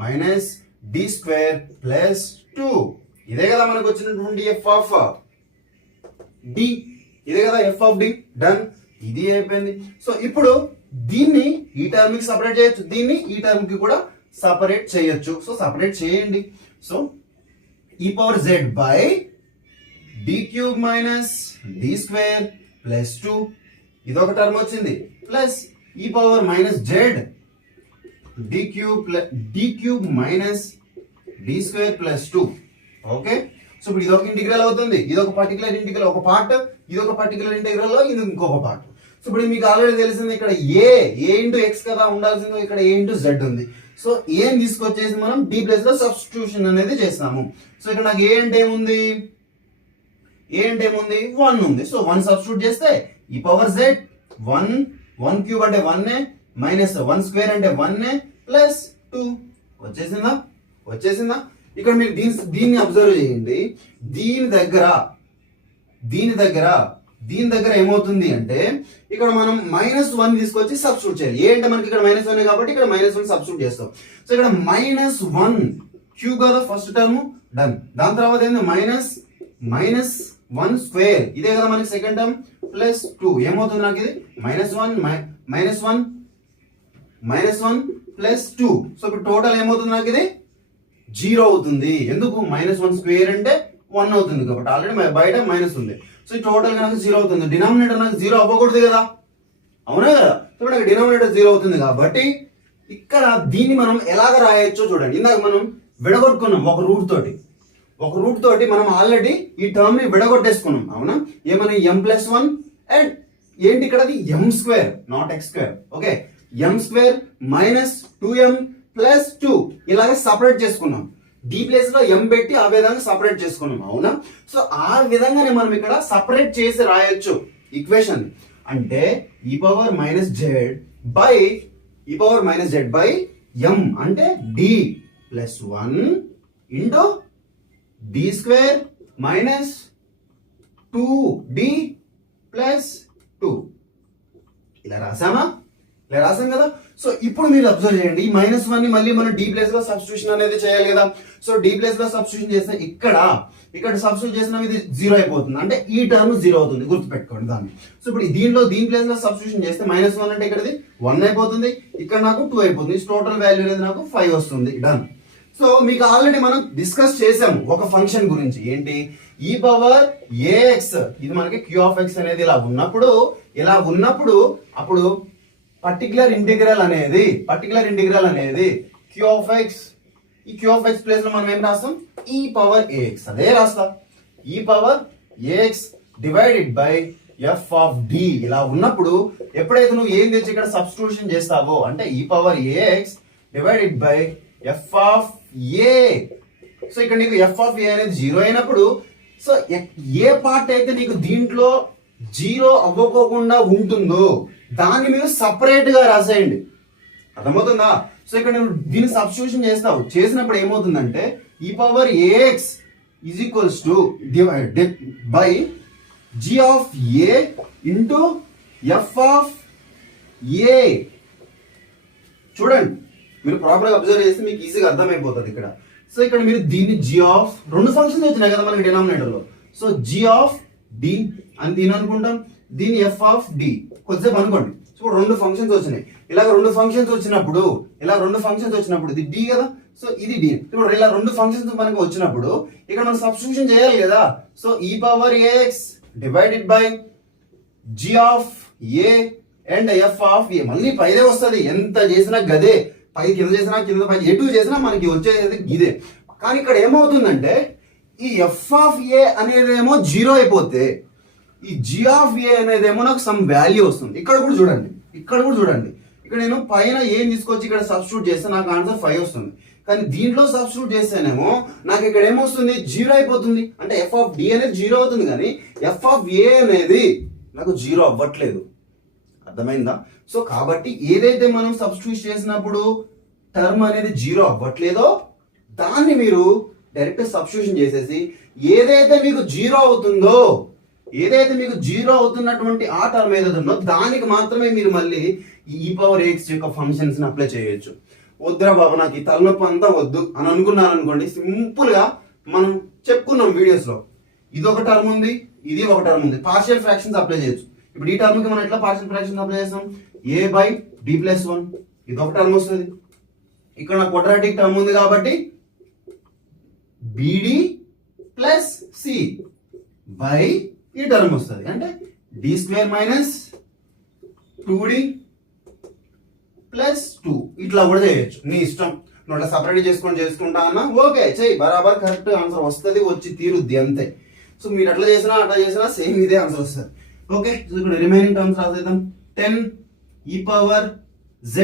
మైనస్ d² ప్లస్ 2. ఇదే కదా మనకు వచ్చినటువంటి f(d), ఇదే కదా f(d). డన్, ఇది అయిపోయింది. సో ఇప్పుడు దీన్ని ఈ టర్మ్ కి సపరేట్ చేయొచ్చు, దీన్ని ఈ టర్మ్ కి కూడా సపరేట్ చేయొచ్చు. సో సపరేట్ చేయండి. So e power z by d³ minus d² plus 2 ఇదొక టర్మ్ వచ్చింది, plus e power -z d³ minus d² plus 2. Okay, so ఇప్పుడు ఇదొక ఇంటిగ్రల్ అవుతుంది, ఇదొక పర్టికులర్ ఇంటిగ్రల్ ఒక పార్ట్, ఇదొక పర్టికులర్ ఇంటిగ్రల్ లో ఇది ఇంకొక పార్ట్. సో ఇప్పుడు మీకు ఆల్రెడీ తెలిసింది, ఇక్కడ a ఇంటూ ఎక్స్ కదా ఉండాల్సింది, ఇక్కడ a ఇంటూ జెడ్ ఉంది. సో ఏం తీసుకొచ్చేసి మనం d ప్లస్ లో సబ్స్టిట్యూషన్ అనేది చేస్తాము. సో ఇక్కడ నాకు a అంటే ఏముంది, 1 ఉంది. సో 1 సబ్స్టిట్యూట్ చేస్తే e పవర్ z 1 అంటే 1 మైనస్ 1² అంటే 1 ప్లస్ 2 వచ్చేసిందా. ఇక్కడ మీరు దీన్ని అబ్జర్వ్ చేయండి, దీని దగ్గర ఏమవుతుంది అంటే ఇక్కడ మనం -1 తీసుకొచ్చి సబ్స్టిట్యూట్ చేయాలి. ఏ అంటే మనకి ఇక్కడ -1 కాబట్టి ఇక్కడ -1 సబ్స్టిట్యూట్ చేస్తాం. సో ఇక్కడ -1 క్యూ కదా ఫస్ట్ టర్మ్, డన్. దాని తర్వాత ఏంది -1² ఇదే కదా మనకి సెకండ్ టర్మ్ ప్లస్ 2 ఏమవుతుంది నాకు ఇది -1 ప్లస్ 2. సో ఇప్పుడు టోటల్ ఏమవుతుంది నాకు ఇది 0 అవుతుంది. ఎందుకు, -1² అంటే 1 అవుతుంది కాబట్టి ఆల్రెడీ బయట మైనస్ ఉంది. సో ఈ టోటల్ గా నాకు 0 అవుతుంది. డినామినేటర్ నాకు 0 అవ్వకూడదు కదా, అవునా కదా? ఇప్పుడు నాకు డినామినేటర్ 0 అవుతుంది కాబట్టి ఇక్కడ దీన్ని మనం ఎలాగ రాయొచ్చో చూడండి. ఇందాక మనం విడగొట్టుకున్నాం ఒక రూట్ తోటి మనం ఆల్రెడీ ఈ టర్మ్ ని విడగొట్టేసుకున్నాం, అవునా? ఏమని m+1 అండ్ ఏంటి ఇక్కడ m², not x². Okay, m² minus 2m plus 2 ఇలాగే సపరేట్ చేసుకున్నాం. డి ప్లేస్ లో m పెట్టి ఆ విధంగా సపరేట్ చేసుకున్నాం, అవునా? సో ఆ విధంగానే మనం ఇక్కడ సపరేట్ చేసి రాయొచ్చు ఈక్వేషన్. అంటే e⁻ z బై m అంటే d+1 into d² minus 2d plus 2 ఇలా రాసామా? ఇలా రాసాం కదా. సో ఇప్పుడు మీరు అబ్జర్వ్ చేయండి, ఈ -1 ని మళ్ళీ మనం d ప్లేస్ లో సబ్స్టిట్యూషన్ అనేది చేయాలి కదా. సో d ప్లేస్ లో సబ్స్టిట్యూషన్ చేస్తే ఇక్కడ సబ్స్టిట్యూట్ చేసినా ఇది 0 అయిపోతుంది, అంటే ఈ టర్మ్ 0 అవుతుంది, గుర్తుపెట్టుకోండి దాన్ని. సో ఇప్పుడు దీని ప్లేస్ లో సబ్స్టిట్యూషన్ చేస్తే -1 అంటే ఇక్కడది 1 అయిపోతుంది, ఇక్కడ నాకు 2 అయిపోతుంది. టోటల్ వాల్యూ అనేది నాకు 5 వస్తుంది. డన్. సో మీకు ఆల్రెడీ మనం డిస్కస్ చేసాము ఒక ఫంక్షన్ గురించి, ఏంటి e⁻ax. ఇది మనకి q(x) అనేది ఇలా ఉన్నప్పుడు అప్పుడు పర్టికులర్ ఇంటిగ్రల్ అనేది q(x), ఈ q(x) ప్లేస్ లో మనం ఏం రాస్తాం? e⁻ax. అదే రాస్తాం, e⁻ax డివైడెడ్ బై f(d). ఇలా ఉన్నప్పుడు ఎప్పుడైతే నువ్వు ఏం తెచ్చి ఇక్కడ సబ్స్టిట్యూషన్ చేస్తావో అంటే e⁻ax divided by f(a). So ఇక్కడ నీకు f(a) అనేది 0 అయినప్పుడు, సో ఏ పార్ట్ అయితే నీకు దీంట్లో 0 అవ్వకోకుండా ఉంటుందో దాన్ని మీరు సపరేట్ గా రాసేయండి, అర్థమవుతుందా? సో ఇక్కడ నువ్వు దీన్ని సబ్స్టిట్యూషన్ చేసినప్పుడు ఏమవుతుందంటే e⁻ax is equals to divided by g(a) into f(a). చూడండి, మీరు ప్రాపర్ గా అబ్జర్వ్ చేస్తే మీకు ఈజీగా అర్థమైపోతుంది ఇక్కడ. సో ఇక్కడ మీరు దీన్ని రెండు ఫంక్షన్స్ వచ్చినాయి కదా మనకి డినామినేటర్ లో. సో g(d) అని దీని అనుకుంటాం, దీని f(d) కొద్దిసేపు అనుకోండి. సో రెండు ఫంక్షన్స్ వచ్చినాయి. ఇలా రెండు ఫంక్షన్స్ వచ్చినప్పుడు ఇది d కదా, సో ఇది d. ఇప్పుడు ఇలా రెండు ఫంక్షన్స్ మనకు వచ్చినప్పుడు ఇక్కడ మనం సబ్స్టిట్యూషన్ చేయాలి కదా. So e⁻ax divided by g(a) and f(a). మళ్ళీ పైదే వస్తుంది, ఎంత చేసినా గదే, పై కింద చేసినా కింద పై ఎటు చేసినా మనకి వచ్చేది ఇదే. కానీ ఇక్కడ ఏమవుతుందంటే ఈ f(a) అనేదేమో 0 అయిపోతే ఈ g(a) అనేదేమో నాకు సమ్ వాల్యూ వస్తుంది. ఇక్కడ కూడా చూడండి, ఇక్కడ నేను పైన ఏం తీసుకొచ్చి ఇక్కడ సబ్స్టిట్యూట్ చేస్తే నాకు ఆన్సర్ 5 వస్తుంది. కానీ దీంట్లో సబ్స్టిట్యూట్ చేస్తేనేమో నాకు ఇక్కడ ఏమొస్తుంది? 0 అయిపోతుంది. అంటే f(d) అనేది 0 అవుతుంది, కానీ f(a) అనేది నాకు 0 అవ్వట్లేదు. అర్థమైందా? సో కాబట్టి ఏదైతే మనం సబ్స్టిట్యూట్ చేసినప్పుడు టర్మ్ అనేది 0 అవ్వట్లేదో దాన్ని మీరు డైరెక్ట్ సబ్స్టిట్యూషన్ చేసేసి ఏదైతే మీకు 0 అవుతున్నటువంటి ఆ టర్మ్ ఏదైతే ఉందో దానికి మాత్రమే మీరు మళ్ళీ ఈ e⁻ax యొక్క ఫంక్షన్స్ ని అప్లై చేయొచ్చు. వద్దురా బాబు నాకు ఈ తలనొప్పి అంతా వద్దు అని అనుకున్నారు అనుకోండి, సింపుల్ గా మనం చెప్పుకున్నాం వీడియోస్ లో, ఇది ఒక టర్మ్ ఉంది, ఇది ఒక టర్మ్ ఉంది, పార్షియల్ ఫ్రాక్షన్స్ అప్లై చేయొచ్చు. ఇప్పుడు ఈ టర్మ్ కి మనం ఎట్లా పార్షియల్ ఫ్రాక్షన్స్ అప్లై చేస్తాం? a/d+1 ఇది ఒక టర్మ్ వస్తుంది. ఇక్కడ నాకు క్వాడ్రాటిక్ టర్మ్ ఉంది కాబట్టి bd ప్లస్ c బై ఈ టర్మ్ వస్తుంది, అంటే d² మైనస్ 2d ప్లస్ 2. ఇట్లా కూడా చేయొచ్చు, నీ ఇష్టం. నువ్వు అట్లా సపరేట్ చేసుకుంటా అన్నా ఓకే చెయ్యి, బరాబర్ కరెక్ట్ ఆన్సర్ వస్తుంది, వచ్చి తీరుద్ది అంతే. సో మీరు అట్లా చేసినా సేమ్ ఇదే ఆన్సర్ వస్తుంది. ఓకే, సో ఇక్కడ రిమైనింగ్ టర్మ్స్ రాసేద్దాం. 10e⁻z.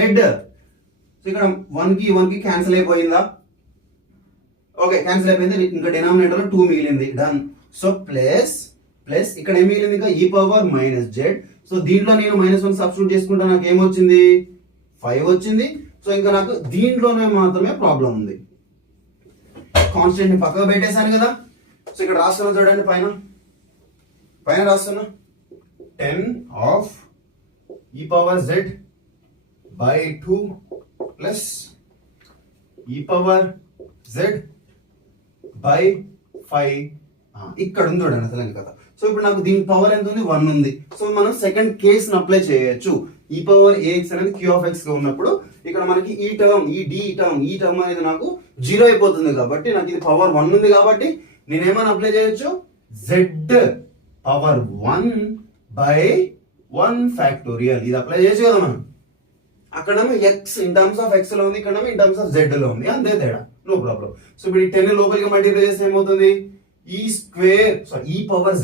సో ఇక్కడ 1 కి క్యాన్సిల్ అయిపోయిందా? ఓకే, క్యాన్సిల్ అయిపోయింది. ఇంకా డినామినేటర్ లో 2 మిగిలింది. డన్. సో ప్లస్ ఇక్కడ ఏం మిగిలింది? ఇంకా e⁻−z. సో దీంట్లో నేను -1 సబ్స్టిట్యూట్ చేసుకుంటే నాకు ఏమొచ్చింది? 5 వచ్చింది. సో ఇంకా నాకు దీంట్లోనే మాత్రమే ప్రాబ్లం ఉంది. కాన్స్టెంట్ ని పక్కకు పెట్టేశాను కదా. సో ఇక్కడ రాస్తున్నా చూడండి, పైన రాస్తున్నా 10 ఆఫ్ e⁻z/2 ప్లస్ e⁻z/5. ఇక్కడ ఉంది చూడండి అసలు కదా. సో ఇప్పుడు నాకు దీని పవర్ ఎంత ఉంది? 1 ఉంది. సో మనం సెకండ్ కేస్ ని అప్లై చేయొచ్చు. e⁻ax అనేది q(x) గా ఉన్నప్పుడు ఇక్కడ మనకి ఈ టర్మ్ అనేది నాకు 0 అయిపోతుంది కాబట్టి నాకు ఇది పవర్ 1 ఉంది కాబట్టి నేనేమని అప్లై చేయొచ్చు, జెడ్ పవర్ 1/1 ఫ్యాక్టోరియల్ ఇది అప్లై చేయొచ్చు కదా మనం. అక్కడేమో X in terms of x లో ఉంది, ఇక్కడేమో ఇన్ టర్మ్స్ ఆఫ్ జెడ్ లో ఉంది, అంతే తేడా, నో ప్రాబ్లం. సో ఇప్పుడు ఈ 10 లోపలికి మల్టిప్లై చేస్తే ఏమవుతుంది, ఈ స్క్వేర్ ఈ పవర్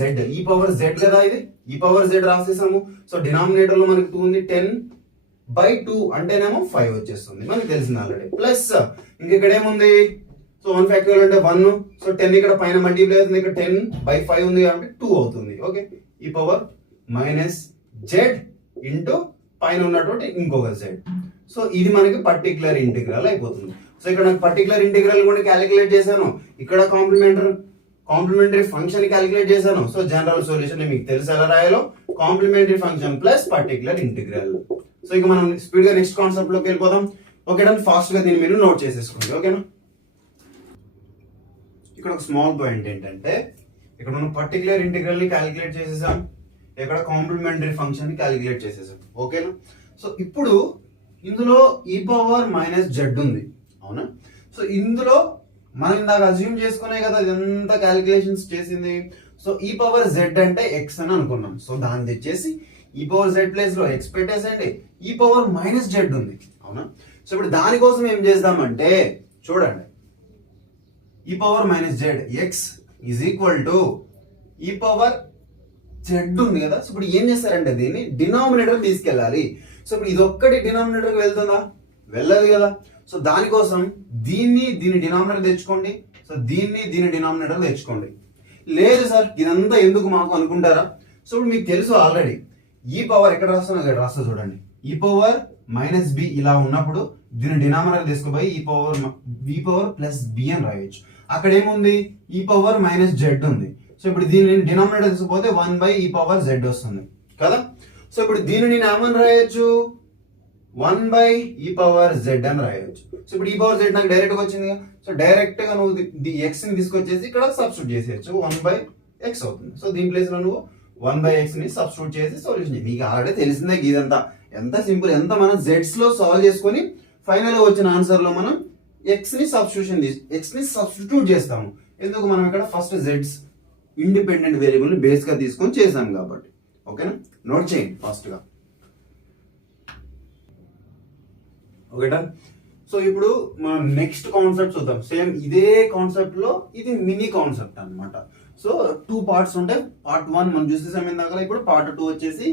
జెడ్ కదా, ఇది ఈ పవర్ జెడ్ రాసేసాము. సో డినామినేటర్ లో మనకి 2 ఉంది, 10/2 అంటేనేమో 5 వచ్చేస్తుంది, మనకి తెలిసింది ఆల్రెడీ. ప్లస్ ఇక్కడ ఏముంది, సో 1 ఫ్యాక్టోరియల్ అంటే 1, సో 10 ఇక్కడ పైన మల్టిప్లై అవుతుంది, ఇక్కడ 10/5 ఉంది కాబట్టి 2 అవుతుంది. ఓకే, ఈ పవర్ మైనస్ జెడ్ ఇంటూ పైన ఉన్నటువంటి ఇంకొక జెడ్. సో ఇది మనకి పర్టికులర్ ఇంటిగ్రల్ అయిపోతుంది. సో ఇక్కడ నాకు పర్టికులర్ ఇంటిగ్రల్ కూడా క్యాలిక్యులేట్ చేశాను, ఇక్కడ కాంప్లిమెంటరీ ఫంక్షన్ క్యాలిక్యులేట్ చేశాను. సో జనరల్ సొల్యూషన్ మీకు తెలుసు ఎలా రాయాలో, complementary function plus particular integral. So ఇక మనం స్పీడ్ గా నెక్స్ట్ కాన్సెప్ట్ లోకి వెళ్ళిపోదాం. ఓకేనా, ఫాస్ట్ గా దీన్ని మీరు నోట్ చేసేసుకోండి. ఓకేనా, ఇక్కడ ఒక స్మాల్ పాయింట్ ఏంటంటే, ఇక్కడ మనం పర్టికులర్ ఇంటిగ్రల్ ని క్యాలిక్యులేట్ చేసేసాం, ఇక్కడ కాంప్లిమెంటరీ ఫంక్షన్ ని క్యాలిక్యులేట్ చేసేసాం. ఓకేనా, సో ఇప్పుడు ఇందులో ఈ పవర్ మైనస్ జెడ్ ఉంది, అవునా. సో ఇందులో మనం ఇందాక అజ్యూమ్ చేసుకునే కదా ఇదంతా క్యాలిక్యులేషన్స్ చేసింది. సో ఈ పవర్ జెడ్ అంటే ఎక్స్ అని అనుకున్నాం. సో దాన్ని తెచ్చేసి ఈ పవర్ జెడ్ ప్లేస్ లో ఎక్స్ పెట్టేసండి, ఈ పవర్ మైనస్ జెడ్ ఉంది, అవునా. సో ఇప్పుడు దానికోసం ఏం చేద్దామంటే చూడండి, ఈ power minus Z X is equal to e power Z ఉంది కదా. సో ఇప్పుడు ఏం చేస్తారంటే దీన్ని డినామినేటర్ తీసుకెళ్ళాలి. సో ఇప్పుడు ఇది ఒక్కటి డినామినేటర్ కి వెళ్తుందా, వెళ్ళదు కదా. సో దానికోసం దీన్ని డినామినేటర్ తెచ్చుకోండి, సో దీన్ని డినామినేటర్ తెచ్చుకోండి. లేదు సార్ ఇదంతా ఎందుకు మాకు అనుకుంటారా. సో ఇప్పుడు మీకు తెలుసు ఆల్రెడీ ఈ పవర్ ఎక్కడ రాస్తున్నా, ఇక్కడ రాస్తా చూడండి, ఈ పవర్ మైనస్ బి ఇలా ఉన్నప్పుడు దీని డినామినేటర్ తీసుకుపోయి ఈ పవర్ ప్లస్ బి అని రాయొచ్చు. అక్కడ ఏముంది, ఈ పవర్ మైనస్ జెడ్ ఉంది. సో ఇప్పుడు దీనిని డినామినేటర్ తీసుకుపోతే 1/e పవర్ జెడ్ వస్తుంది కదా. సో ఇప్పుడు దీనిని నేను ఏమని రాయొచ్చు, 1/e పవర్ జెడ్ అని రాయొచ్చు. సో ఇప్పుడు ఈ పవర్ జెడ్ నాకు డైరెక్ట్ గా వచ్చింది. సో డైరెక్ట్ గా నువ్వు ఎక్స్ ని తీసుకొచ్చేసి ఇక్కడ సబ్స్టిట్యూట్ చేసేయచ్చు, 1/x అవుతుంది. సో దీని ప్లేస్ లో నువ్వు 1/x ని సబ్స్టిట్యూట్ చేసి సొల్యూషన్ చేయి. మీకు ఆల్రెడీ తెలిసిందే ఇదంతా ఎంత సింపుల్, ఎంత మనం జెడ్స్ లో సాల్వ్ చేసుకొని ఫైనల్ గా వచ్చిన ఆన్సర్ లో మనం ఎక్స్ ని సబ్స్టిట్యూట్ చేస్తాము. ఎందుకు, మనం ఇక్కడ ఫస్ట్ జెడ్స్ ఇండిపెండెంట్ వేరియబుల్ ని బేస్ గా తీసుకొని చేసాం కాబట్టి. ఓకేనా, నోట్ చేయండి ఫాస్ట్ గా. ఓకేనా, సో ఇప్పుడు మనం నెక్స్ట్ కాన్సెప్ట్ చూద్దాం. సేమ్ ఇదే కాన్సెప్ట్ లో ఇది మినీ కాన్సెప్ట్ అన్నమాట. సో 2 పార్ట్స్ ఉంటాయి. పార్ట్ 1 మనం చూసేసాం ఇందాక, ఇప్పుడు పార్ట్ 2 వచ్చేసి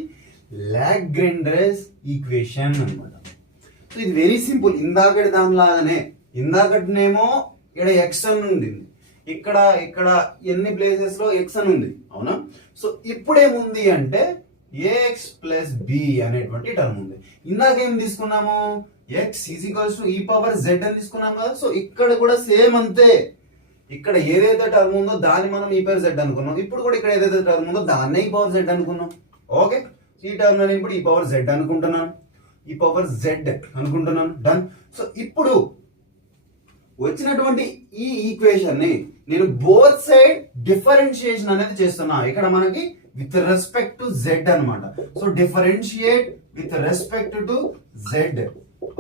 లాగ్రాంజ్ ఈక్వేషన్ అన్నమాట. సో ఇది వెరీ సింపుల్, ఇందాకటి దానిలాగానే. ఇందాకటినేమో ఇక్కడ ఎక్స్ అని ఉంది, ఇక్కడ ఎన్ని ప్లేసెస్ లో ఎక్స్ అని ఉంది, అవునా. సో ఇప్పుడేముంది అంటే ఏఎక్స్ ప్లస్ బి అనేటువంటి టర్మ్ ఉంది. ఇందాకేం తీసుకున్నాము, X is equals to e power Z అని తీసుకున్నాం కదా. సో ఇక్కడ కూడా సేమ్ అంతే, ఇక్కడ ఏదైతే టర్మ్ ఉందో దాన్ని మనం ఈ పవర్ జెడ్ అనుకున్నాం. ఇప్పుడు కూడా ఇక్కడ ఏదైతే టర్మ్ ఉందో దాన్నే ఈ పవర్ జెడ్ అనుకున్నాం. ఓకే, ఈ టర్మ్ నేను ఇప్పుడు ఈ పవర్ జెడ్ అనుకుంటున్నాను, ఈ పవర్ జెడ్ అనుకుంటున్నాను, డన్. సో ఇప్పుడు వచ్చినటువంటి ఈ ఈక్వేషన్ ని నేను బోత్ సైడ్ డిఫరెన్షియేషన్ అనేది చేస్తున్నా. ఇక్కడ మనకి విత్ రెస్పెక్ట్ టు జెడ్ అన్నమాట. So differentiate with respect to z.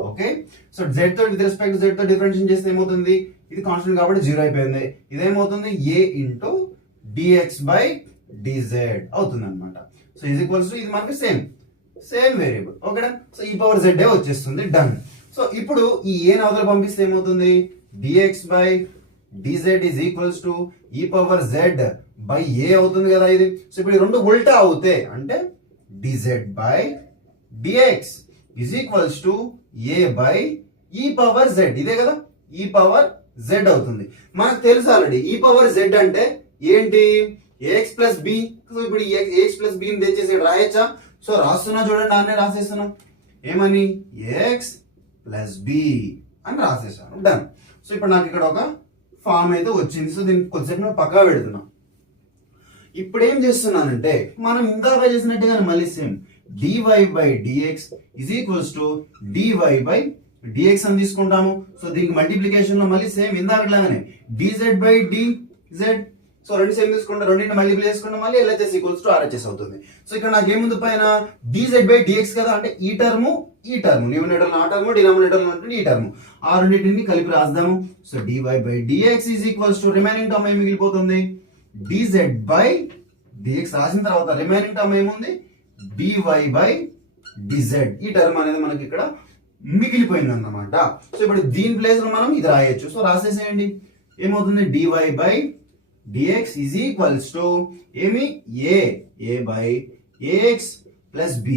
Okay, so z తో విత్ రెస్పెక్ట్ టు జెడ్ తో డిఫరెన్షియేట్ చేస్తే ఏమవుతుంది, ఇది కాన్స్టెంట్ కాబట్టి 0 అయిపోయింది. ఇదేమవుతుంది, a into dx by dz అవుతుంది అనమాట. సో ఈజ్ ఈక్వల్స్ టు ఇది మనకి సేమ్ వేరియబుల్. ఓకేనా, సో ఈ పవర్ జెడ్ వచ్చేస్తుంది, డన్. సో ఇప్పుడు ఈ ఏ అవతల పంపిస్తే ఏమవుతుంది, dx by dz is equals to e power z by a అవుతుంది కదా ఇది. సో ఇప్పుడు ఈ రెండు ఉల్టా అవుతే అంటే dz by dx is equals to a by ఈ పవర్ z, ఇదే కదా ఈ పవర్ z అవుతుంది. మనకు తెలుసు ఆల్రెడీ ఈ పవర్ z అంటే ఏంటి, ax ప్లస్ b. సో ఇప్పుడు ax ప్లస్ b ని తెచ్చేసి రాయొచ్చా. సో రాస్తున్నా చూడండి, దాన్నే రాసేస్తున్నా, ఏమని ax ప్లస్ b అని రాసేసాను, డన్. సో ఇప్పుడు నాకు ఇక్కడ ఒక ఫామ్ అయితే వచ్చింది. సో దీనికి కొంచెం పక్కా పెడుతున్నా. ఇప్పుడు ఏం చేస్తున్నానంటే మనం ఇందాక చేసినట్టుగా మళ్ళీ same dy by dx is equals to dy by dx అని తీసుకుంటాము. సో దీనికి మల్టిప్లికేషన్ లో మళ్ళీ సేమ్ ఇందాకలాగానే dz బై dz. సో రెండు సేమ్ తీసుకుంటే రెండింటి మల్టిప్లై చేసుకుంటే మళ్ళీ LHS ఈక్వల్స్ టు RHS అవుతుంది. సో ఇక్కడ నాకు ఏముంది పైన dz బై dx కదా, అంటే ఈ టర్మ్ న్యూమరేటర్ ఆ టర్మ్ డినామినేటర్ అంటే ఈ టర్మ్, ఆ రెండింటిని కలిపి రాద్దాము. So dy by dx is equals to remaining term ఏం మిగిలిపోతుంది dz బై dx రాసిన తర్వాత రిమైనింగ్ టర్మ్ ఏముంది dy బై dz. ఈ టర్మ్ అనేది మనకి ఇక్కడ మిగిలిపోయింది అన్నమాట. సో ఇప్పుడు దీని ప్లేస్ లో మనం ఇది రాయొచ్చు. సో రాసేసేయండి, ఏమవుతుంది dy by dx is equals to ఏమి a by ax plus b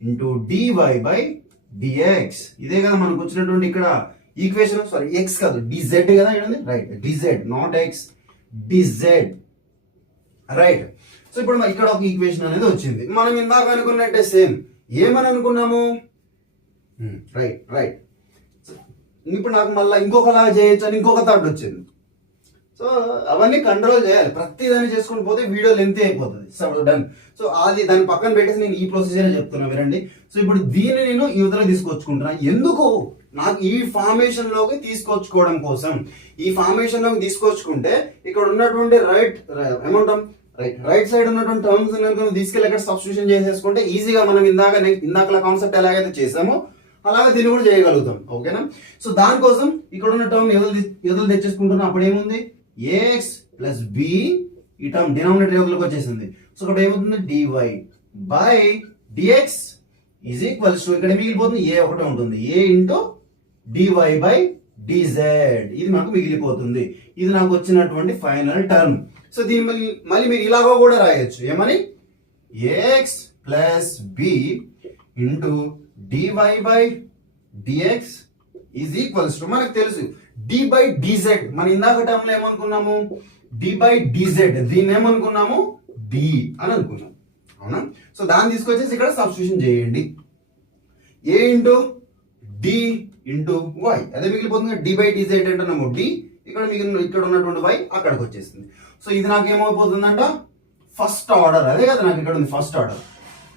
into dy by dx. ఇదే కదా మనకు వచ్చినటువంటి ఇక్కడ ఈక్వేషన్. సారీ x కాదు dz కదా, right dz not x dz, right. So ఇప్పుడు ఇక్కడ ఒక ఈక్వేషన్ అనేది వచ్చింది. మనం ఇందాక అనుకున్నట్టే సేమ్ ఏమని అనుకున్నాము, రైట్. ఇప్పుడు నాకు మళ్ళీ ఇంకొకలాగా చేయొచ్చు అని ఇంకొక థాట్ వచ్చింది. సో అవన్నీ కంట్రోల్ చేయాలి, ప్రతిదాన్ని చేసుకుని పోతే వీడియో లెంత్ అయిపోతుంది. So done. సో అది దాన్ని పక్కన పెట్టేసి నేను ఈ ప్రొసీజర్ చెప్తున్నా వినండి. సో ఇప్పుడు దీన్ని నేను యువతలో తీసుకొచ్చుకుంటున్నా. ఎందుకు నాకు ఈ ఫార్మేషన్ లోకి తీసుకొచ్చుకోవడం కోసం. ఈ ఫార్మేషన్ లోకి తీసుకొచ్చుకుంటే ఇక్కడ ఉన్నటువంటి రైట్ సైడ్ ఉన్నటువంటి టర్మ్స్ తీసుకెళ్ళి అక్కడ సబ్స్టిట్యూషన్ చేసేసుకుంటే ఈజీగా మనం ఇందాకల కాన్సెప్ట్ ఎలాగైతే చేసామో అలాగే దీన్ని కూడా చేయగలుగుతాం. ఓకేనా. సో దానికోసం ఇక్కడ ఉన్న టర్మ్ ఎదురు తెచ్చేసుకుంటున్నాం. అప్పుడు ఏముంది ax ప్లస్ b, ఈ టర్మ్ డినామినేటర్ ఎదురులోకి వచ్చేసింది. సో ఇక్కడ ఏమవుతుంది dy by dx is equals to ఇక్కడ మిగిలిపోతుంది a ఒకటే ఉంటుంది, a into dy by dz. ఇది మనకు మిగిలిపోతుంది. ఇది నాకు వచ్చినటువంటి ఫైనల్ టర్మ్. సో దీన్ని మళ్ళీ మీరు ఇలాగో కూడా రాయొచ్చు, ఏమని ax plus b into dy by dx is equals to మనకు తెలుసు d బై dz. మన ఇందాక టర్మ్ లో ఏమనుకున్నాము d బై dz, దీన్ని ఏమనుకున్నాము d అని అనుకున్నాం, అవునా. సో దాన్ని తీసుకొచ్చేసి ఇక్కడ సబ్స్టిట్యూషన్ చేయండి, a into d into y అదే మిగిలిపోతుంది. d బై dz అంటున్నాము d, ఇక్కడ ఉన్నటువంటి y అక్కడికి వచ్చేసింది. సో ఇది నాకు ఏమైపోతుందంట ఫస్ట్ ఆర్డర్, అదే కదా నాకు ఇక్కడ ఉంది first order.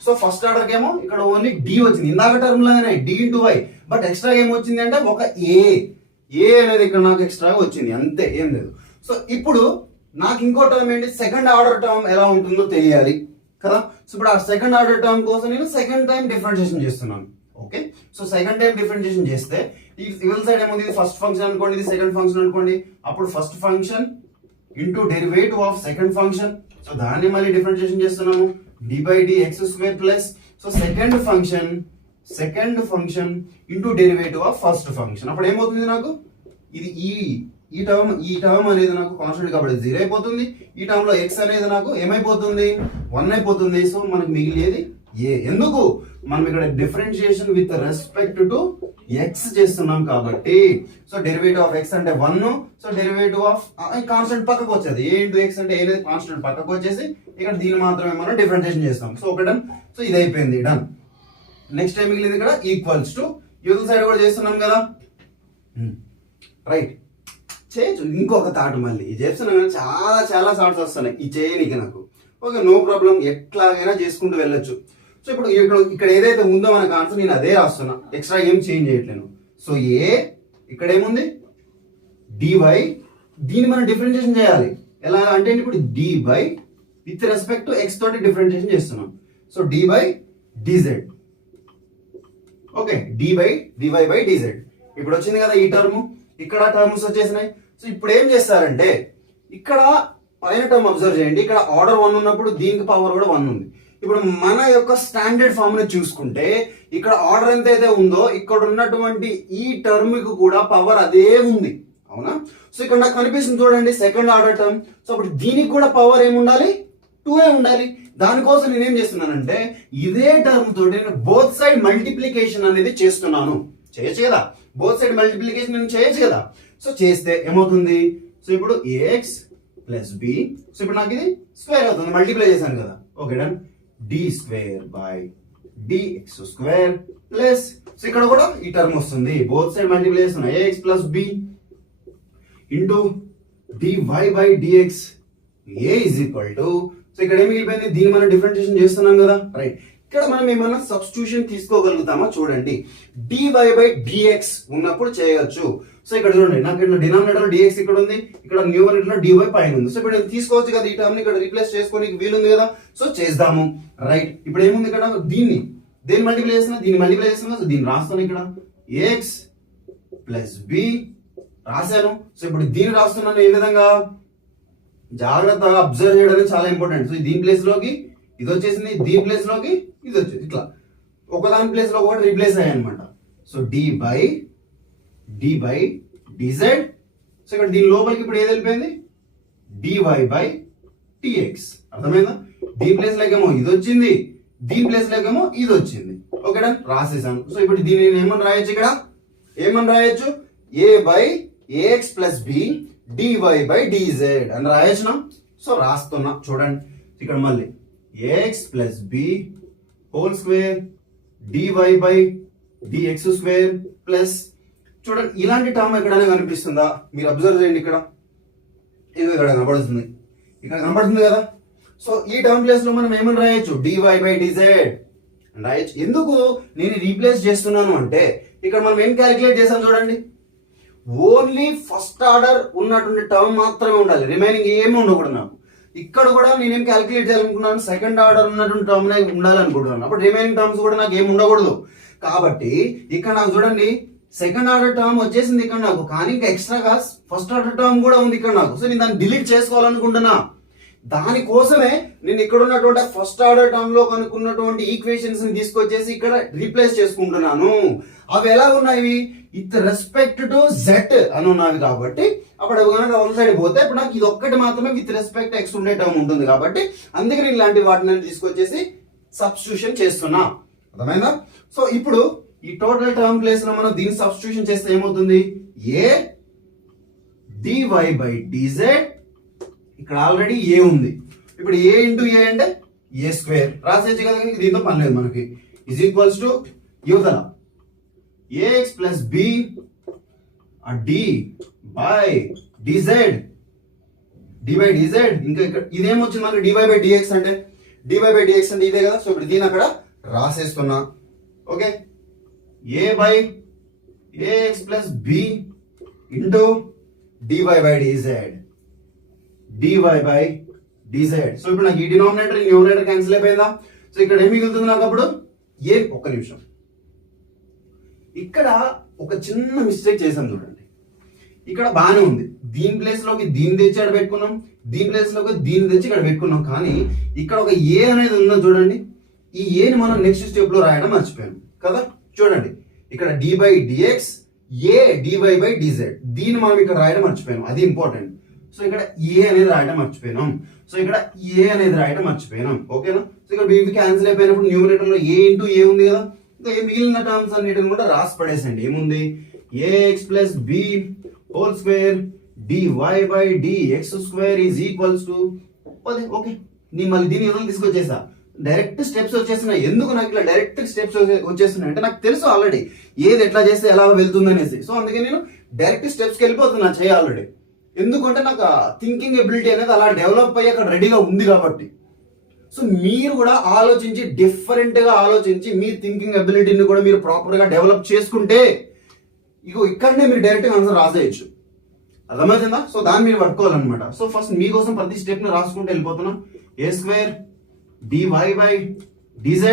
So first order ఏమో ఇక్కడ ఓన్లీ డి వచ్చింది, ఇందాక టర్మ్ లాగానే d into y, but extra ఏమొచ్చింది అంటే ఒక ఏ అనేది ఇక్కడ నాకు ఎక్స్ట్రా వచ్చింది, అంతే, ఏం లేదు. సో ఇప్పుడు నాకు ఇంకో టర్మ్ ఏంటి సెకండ్ ఆర్డర్ టర్మ్ ఎలా ఉంటుందో తెలియాలి కదా. సో ఇప్పుడు ఆ సెకండ్ ఆర్డర్ టర్మ్ కోసం నేను సెకండ్ టైం డిఫరెన్షియేషన్ చేస్తున్నాను. Okay. So second time differentiation చేస్తే ఈ ఇవల్ సైడ్ ఏముంది, ఇది ఫస్ట్ ఫంక్షన్ అనుకోండి, ఇది సెకండ్ ఫంక్షన్ అనుకోండి. అప్పుడు first function into derivative of second function. So దాన్ని మళ్ళీ డిఫరెన్షియేషన్ చేస్తున్నాము d by dx square plus so second function into derivative of first function. అప్పుడు ఏమవుతుంది నాకు ఇది ఈ టర్మ్ అనేది నాకు కాన్స్టెంట్ కాబట్టి 0 అయిపోతుంది. ఈ టర్మ్ లో x అనేది నాకు ఏమైపోతుంది 1 అయిపోతుంది. సో మనకు మిగిలేది a. ఎందుకు మనం ఇక్కడ differentiation with respect to x చేస్తున్నాం కాబట్టి. సో డెరివేటివ్ ఆఫ్ x అంటే 1, సో డెరివేటివ్ ఆఫ్ కాన్స్టెంట్ పక్కకు వచ్చేది a ఇంటూ x అంటే a అనేది కాన్స్టెంట్ పక్కకు వచ్చేసి ఇక్కడ దీన్ని మాత్రమే మనం డిఫరెన్షియేషన్ చేస్తాం. సో ఒక డన్. సో ఇది అయిపోయింది, డన్. నెక్స్ట్ టైం మిగిలింది ఇక్కడ ఈక్వల్స్ టు యూజర్ సైడ్ కూడా చేస్తున్నాం కదా, రైట్. చేయొచ్చు ఇంకొక థాట్, మళ్ళీ ఇది చేస్తున్నాం కానీ చాలా థాట్స్ వస్తున్నాయి ఈ చేయనికి నాకు. ఓకే, నో ప్రాబ్లం, ఎట్లాగైనా చేసుకుంటూ వెళ్ళొచ్చు. సో ఇప్పుడు ఇక్కడ ఏదైతే ఉందో మనకు ఆన్సర్ నేను అదే రాస్తున్నా, ఎక్స్ట్రా ఏం చేంజ్ చేయట్లేను. సో ఏ ఇక్కడ ఏముంది dy, దీన్ని మనం డిఫరెన్షియేషన్ చేయాలి ఎలా అంటే ఇప్పుడు dy with respect to x తోటి డిఫరెన్షియేషన్ చేస్తున్నాం. So dy by dz, okay, dy by dz. ఇప్పుడు వచ్చింది కదా ఈ టర్మ్, ఇక్కడ టర్మ్స్ వచ్చేసినాయి. సో ఇప్పుడు ఏం చేస్తారంటే ఇక్కడ పైన టర్మ్ అబ్జర్వ్ చేయండి, ఇక్కడ ఆర్డర్ 1 ఉన్నప్పుడు దీనికి పవర్ కూడా 1 ఉంది. ఇప్పుడు మన యొక్క స్టాండర్డ్ ఫామ్ ని చూసుకుంటే ఇక్కడ ఆర్డర్ ఎంత అయితే ఉందో ఇక్కడ ఉన్నటువంటి ఈ టర్మ్ కు కూడా పవర్ అదే ఉంది, అవునా. సో ఇక్కడ నాకు కనిపిస్తుంది చూడండి సెకండ్ ఆర్డర్ టర్మ్. సో అప్పుడు దీనికి కూడా పవర్ ఏముండాలి 2 ఉండాలి. దానికోసం నేనేం చేస్తున్నానంటే ఇదే టర్మ్ తోటి నేను బోత్ సైడ్ మల్టిప్లికేషన్ అనేది చేస్తున్నాను. చేయొచ్చు కదా, బోత్ సైడ్ మల్టిప్లికేషన్ నేను చేయొచ్చు కదా. సో చేస్తే ఏమవుతుంది, సో ఇప్పుడు ax ప్లస్ b, సో ఇప్పుడు నాకు ఇది స్క్వేర్ అవుతుంది, మల్టిప్లై చేశాను కదా. Okay done. d square by dx square plus, so ఇక్కడ కూడా ఈ టర్మ్ వస్తుంది, బోత్ సైడ్ మల్టిప్లై చేస్తున్నా ax plus b into dy by dx a is equal to, so ఇక్కడ ఏమి మిగిలిపోయింది దీన్ని మనం డిఫరెన్షియేషన్ చేస్తున్నాం కదా, రైట్. ఇక్కడ మనం ఏమన్నా సబ్స్టిట్యూషన్ తీసుకోగలుగుతామా చూడండి. dy/dx ఉన్నప్పుడు చేయొచ్చు. సో ఇక్కడ చూడండి, నాకు ఇక్కడ డినామినేటర్ dx ఇక్కడ ఉంది, ఇక్కడ న్యూమరేటర్ dy పైన ఉంది. సో ఇప్పుడు నేను తీసుకోవచ్చు కదా, ఈ టర్మ్ ని ఇక్కడ రీప్లేస్ చేసుకోనికి వీలుంది కదా. సో చేద్దాము. రైట్, ఇప్పుడు ఏముంది ఇక్కడ, దేన్ని మల్టిప్లై చేస్తున్నా, దీన్ని మల్టిప్లై చేస్తున్నా. సో దీన్ని రాస్తాను ఇక్కడ x ప్లస్ b రాశాను. సో ఇప్పుడు దీన్ని రాస్తున్నాను ఏ విధంగా, జాగ్రత్తగా అబ్జర్వ్ చేయడానికి చాలా ఇంపార్టెంట్. సో దీని ప్లేస్ లోకి ఇది వచ్చేసింది, దీని ప్లేస్ లోకి ఇది వచ్చేది, ఇట్లా ఒకదాని ప్లేస్ లో ఒకటి రీప్లేస్ అయ్యాయి అనమాట. So d/dz. సో ఇక్కడ దీని లోపలికి ఇప్పుడు ఏది వెళ్ళిపోయింది, dy/dx. అర్థమైందా? దీని ప్లేస్ లోకేమో ఇది వచ్చింది, దీని ప్లేస్ లోకేమో ఇది వచ్చింది. ఓకేనా, రాసేసాను. సో ఇప్పుడు దీన్ని ఏమని రాయొచ్చు, ఇక్కడ ఏమని రాయొచ్చు, a/ax ప్లస్ b dy/dz అని రాయొచ్చునా. సో రాస్తున్నా చూడండి, ఇక్కడ మళ్ళీ ax plus b whole square dy/dx square plus, చూడండి ఇలాంటి టర్మ్ ఎక్కడైనా కనిపిస్తుందా, మీరు అబ్జర్వ్ చేయండి. ఇక్కడ ఇది ఇక్కడ కనబడుతుంది, ఇక్కడ కనబడుతుంది కదా. సో ఈ టర్మ్ ప్లేస్ లో మనం ఏమని రాయొచ్చు, dy/dz రాయొచ్చు. ఎందుకు నేను రీప్లేస్ చేస్తున్నాను అంటే, ఇక్కడ మనం ఏం క్యాలిక్యులేట్ చేసాం చూడండి, ఓన్లీ ఫస్ట్ ఆర్డర్ ఉన్నటువంటి టర్మ్ మాత్రమే ఉండాలి, రిమైనింగ్ ఏమి ఉండకూడదు నాకు. ఇక్కడ కూడా నేనేం క్యాలిక్యులేట్ చేయాలనుకున్నాను, సెకండ్ ఆర్డర్ ఉన్నటువంటి టర్మ్ ఉండాలనుకుంటున్నాను. అప్పుడు రిమైనింగ్ టర్మ్స్ కూడా నాకు ఏమి ఉండకూడదు. కాబట్టి ఇక్కడ నాకు చూడండి, సెకండ్ ఆర్డర్ టర్మ్ వచ్చేసింది ఇక్కడ నాకు, కానీ ఇంకా ఎక్స్ట్రాగా ఫస్ట్ ఆర్డర్ టర్మ్ కూడా ఉంది ఇక్కడ నాకు. సో నేను దాన్ని డిలీట్ చేసుకోవాలనుకుంటున్నా. దానికోసమే నేను ఇక్కడ ఉన్నటువంటి ఫస్ట్ ఆర్డర్ టర్మ్ లో కనుక్కున్నటువంటి ఈక్వేషన్స్ ని తీసుకొచ్చేసి ఇక్కడ రీప్లేస్ చేసుకుంటున్నాను. అవి ఎలా ఉన్నాయి, విత్ రెస్పెక్ట్ టు జెడ్ అని ఉన్నవి. కాబట్టి అప్పుడు కనుక వన్ సైడ్ పోతే ఇప్పుడు నాకు ఇది ఒక్కటి మాత్రమే విత్ రెస్పెక్ట్ ఎక్స్ ఉండే టర్మ్ ఉంటుంది. కాబట్టి అందుకే నేను ఇలాంటి వాటిని తీసుకొచ్చేసి సబ్స్టిట్యూషన్ చేస్తున్నా. అర్థమైందా? సో ఇప్పుడు ఈ టోటల్ టర్మ్ ప్లేస్ లో మనం దీన్ని సబ్స్టిట్యూషన్ చేస్తే ఏమవుతుంది, a dy/dz. ఇక్కడ ఆల్రెడీ ఏ ఉంది, ఇప్పుడు a ఇంటూ ఏ అంటే a స్క్వేర్ రాసేచ్చు కదా, దీంతో పని లేదు మనకి. ఇజ్ ఈక్వల్స్ టు యువతల ax ప్లస్ b d/dz ఇంకా ఇక్కడ ఇదేమొచ్చింది మనకి, dy/dx అంటే dy/dx అంటే ఇదే కదా. సో ఇప్పుడు దీని అక్కడ రాసేస్తున్నా. Okay, a/ax plus b into dy/dz. So ఇప్పుడు నాకు ఈ డినామినేటర్ న్యూమరేటర్ క్యాన్సిల్ అయిపోయిందా. సో ఇక్కడ ఏం మిగులుతుంది నాకు అప్పుడు, ఒక్క నిమిషం, ఇక్కడ ఒక చిన్న మిస్టేక్ చేసాం చూడండి. ఇక్కడ బాగానే ఉంది, దీని ప్లేస్ లోకి దీన్ని తెచ్చి ఇక్కడ పెట్టుకున్నాం, దీని ప్లేస్ లోకి దీన్ని తెచ్చి ఇక్కడ పెట్టుకున్నాం. కానీ ఇక్కడ ఒక ఏ అనేది ఉన్నది చూడండి, ఈ ఏని మనం నెక్స్ట్ స్టెప్ లో రాయడం మర్చిపోయాం కదా. చూడండి ఇక్కడ d/dx a dy/dz, దీన్ని మనం ఇక్కడ రాయడం మర్చిపోయాం, అది ఇంపార్టెంట్. సో ఇక్కడ ఏ అనేది రాయడం మర్చిపోయినాం. సో ఇక్కడ ఏ అనేది రాయడం మర్చిపోయినాం. ఓకేనా? సో ఇక్కడ బీబీ క్యాన్సిల్ అయిపోయినప్పుడు న్యూమరేటర్ లో ఏ ఇంటూ ఏ ఉంది కదా. ఇంకా మిగిలిన టర్మ్స్ అన్నిటిని కూడా రాసి పడేసండి. ఏముంది, ax plus b whole square dy/dx square is equals to, okay. నేను మళ్ళీ దీన్ని ఎవరు తీసుకొచ్చేసా, డైరెక్ట్ స్టెప్స్ వచ్చేస్తున్నాయి. ఎందుకు నాకు ఇలా డైరెక్ట్ స్టెప్స్ వచ్చేస్తున్నాయి అంటే, నాకు తెలుసు ఆల్రెడీ ఏది ఎట్లా చేస్తే ఎలా వెళ్తుంది అనేసి. సో అందుకే నేను డైరెక్ట్ స్టెప్స్కి వెళ్ళిపోతున్నా చేయ ఆల్రెడీ. ఎందుకంటే నాకు థింకింగ్ ఎబిలిటీ అనేది అలా డెవలప్ అయ్యి అక్కడ రెడీగా ఉంది కాబట్టి. సో మీరు కూడా ఆలోచించి, డిఫరెంట్ గా ఆలోచించి మీ థింకింగ్ ఎబిలిటీని కూడా మీరు ప్రాపర్ గా డెవలప్ చేసుకుంటే ఇక్కడనే మీరు డైరెక్ట్ గా ఆన్సర్ రాసేయచ్చు. అర్థమవుతుందా? సో దాన్ని మీరు పట్టుకోవాలన్నమాట. సో ఫస్ట్ మీకోసం ప్రతి స్టెప్ ని రాసుకుంటూ వెళ్ళిపోతున్నాం. a square dy/dz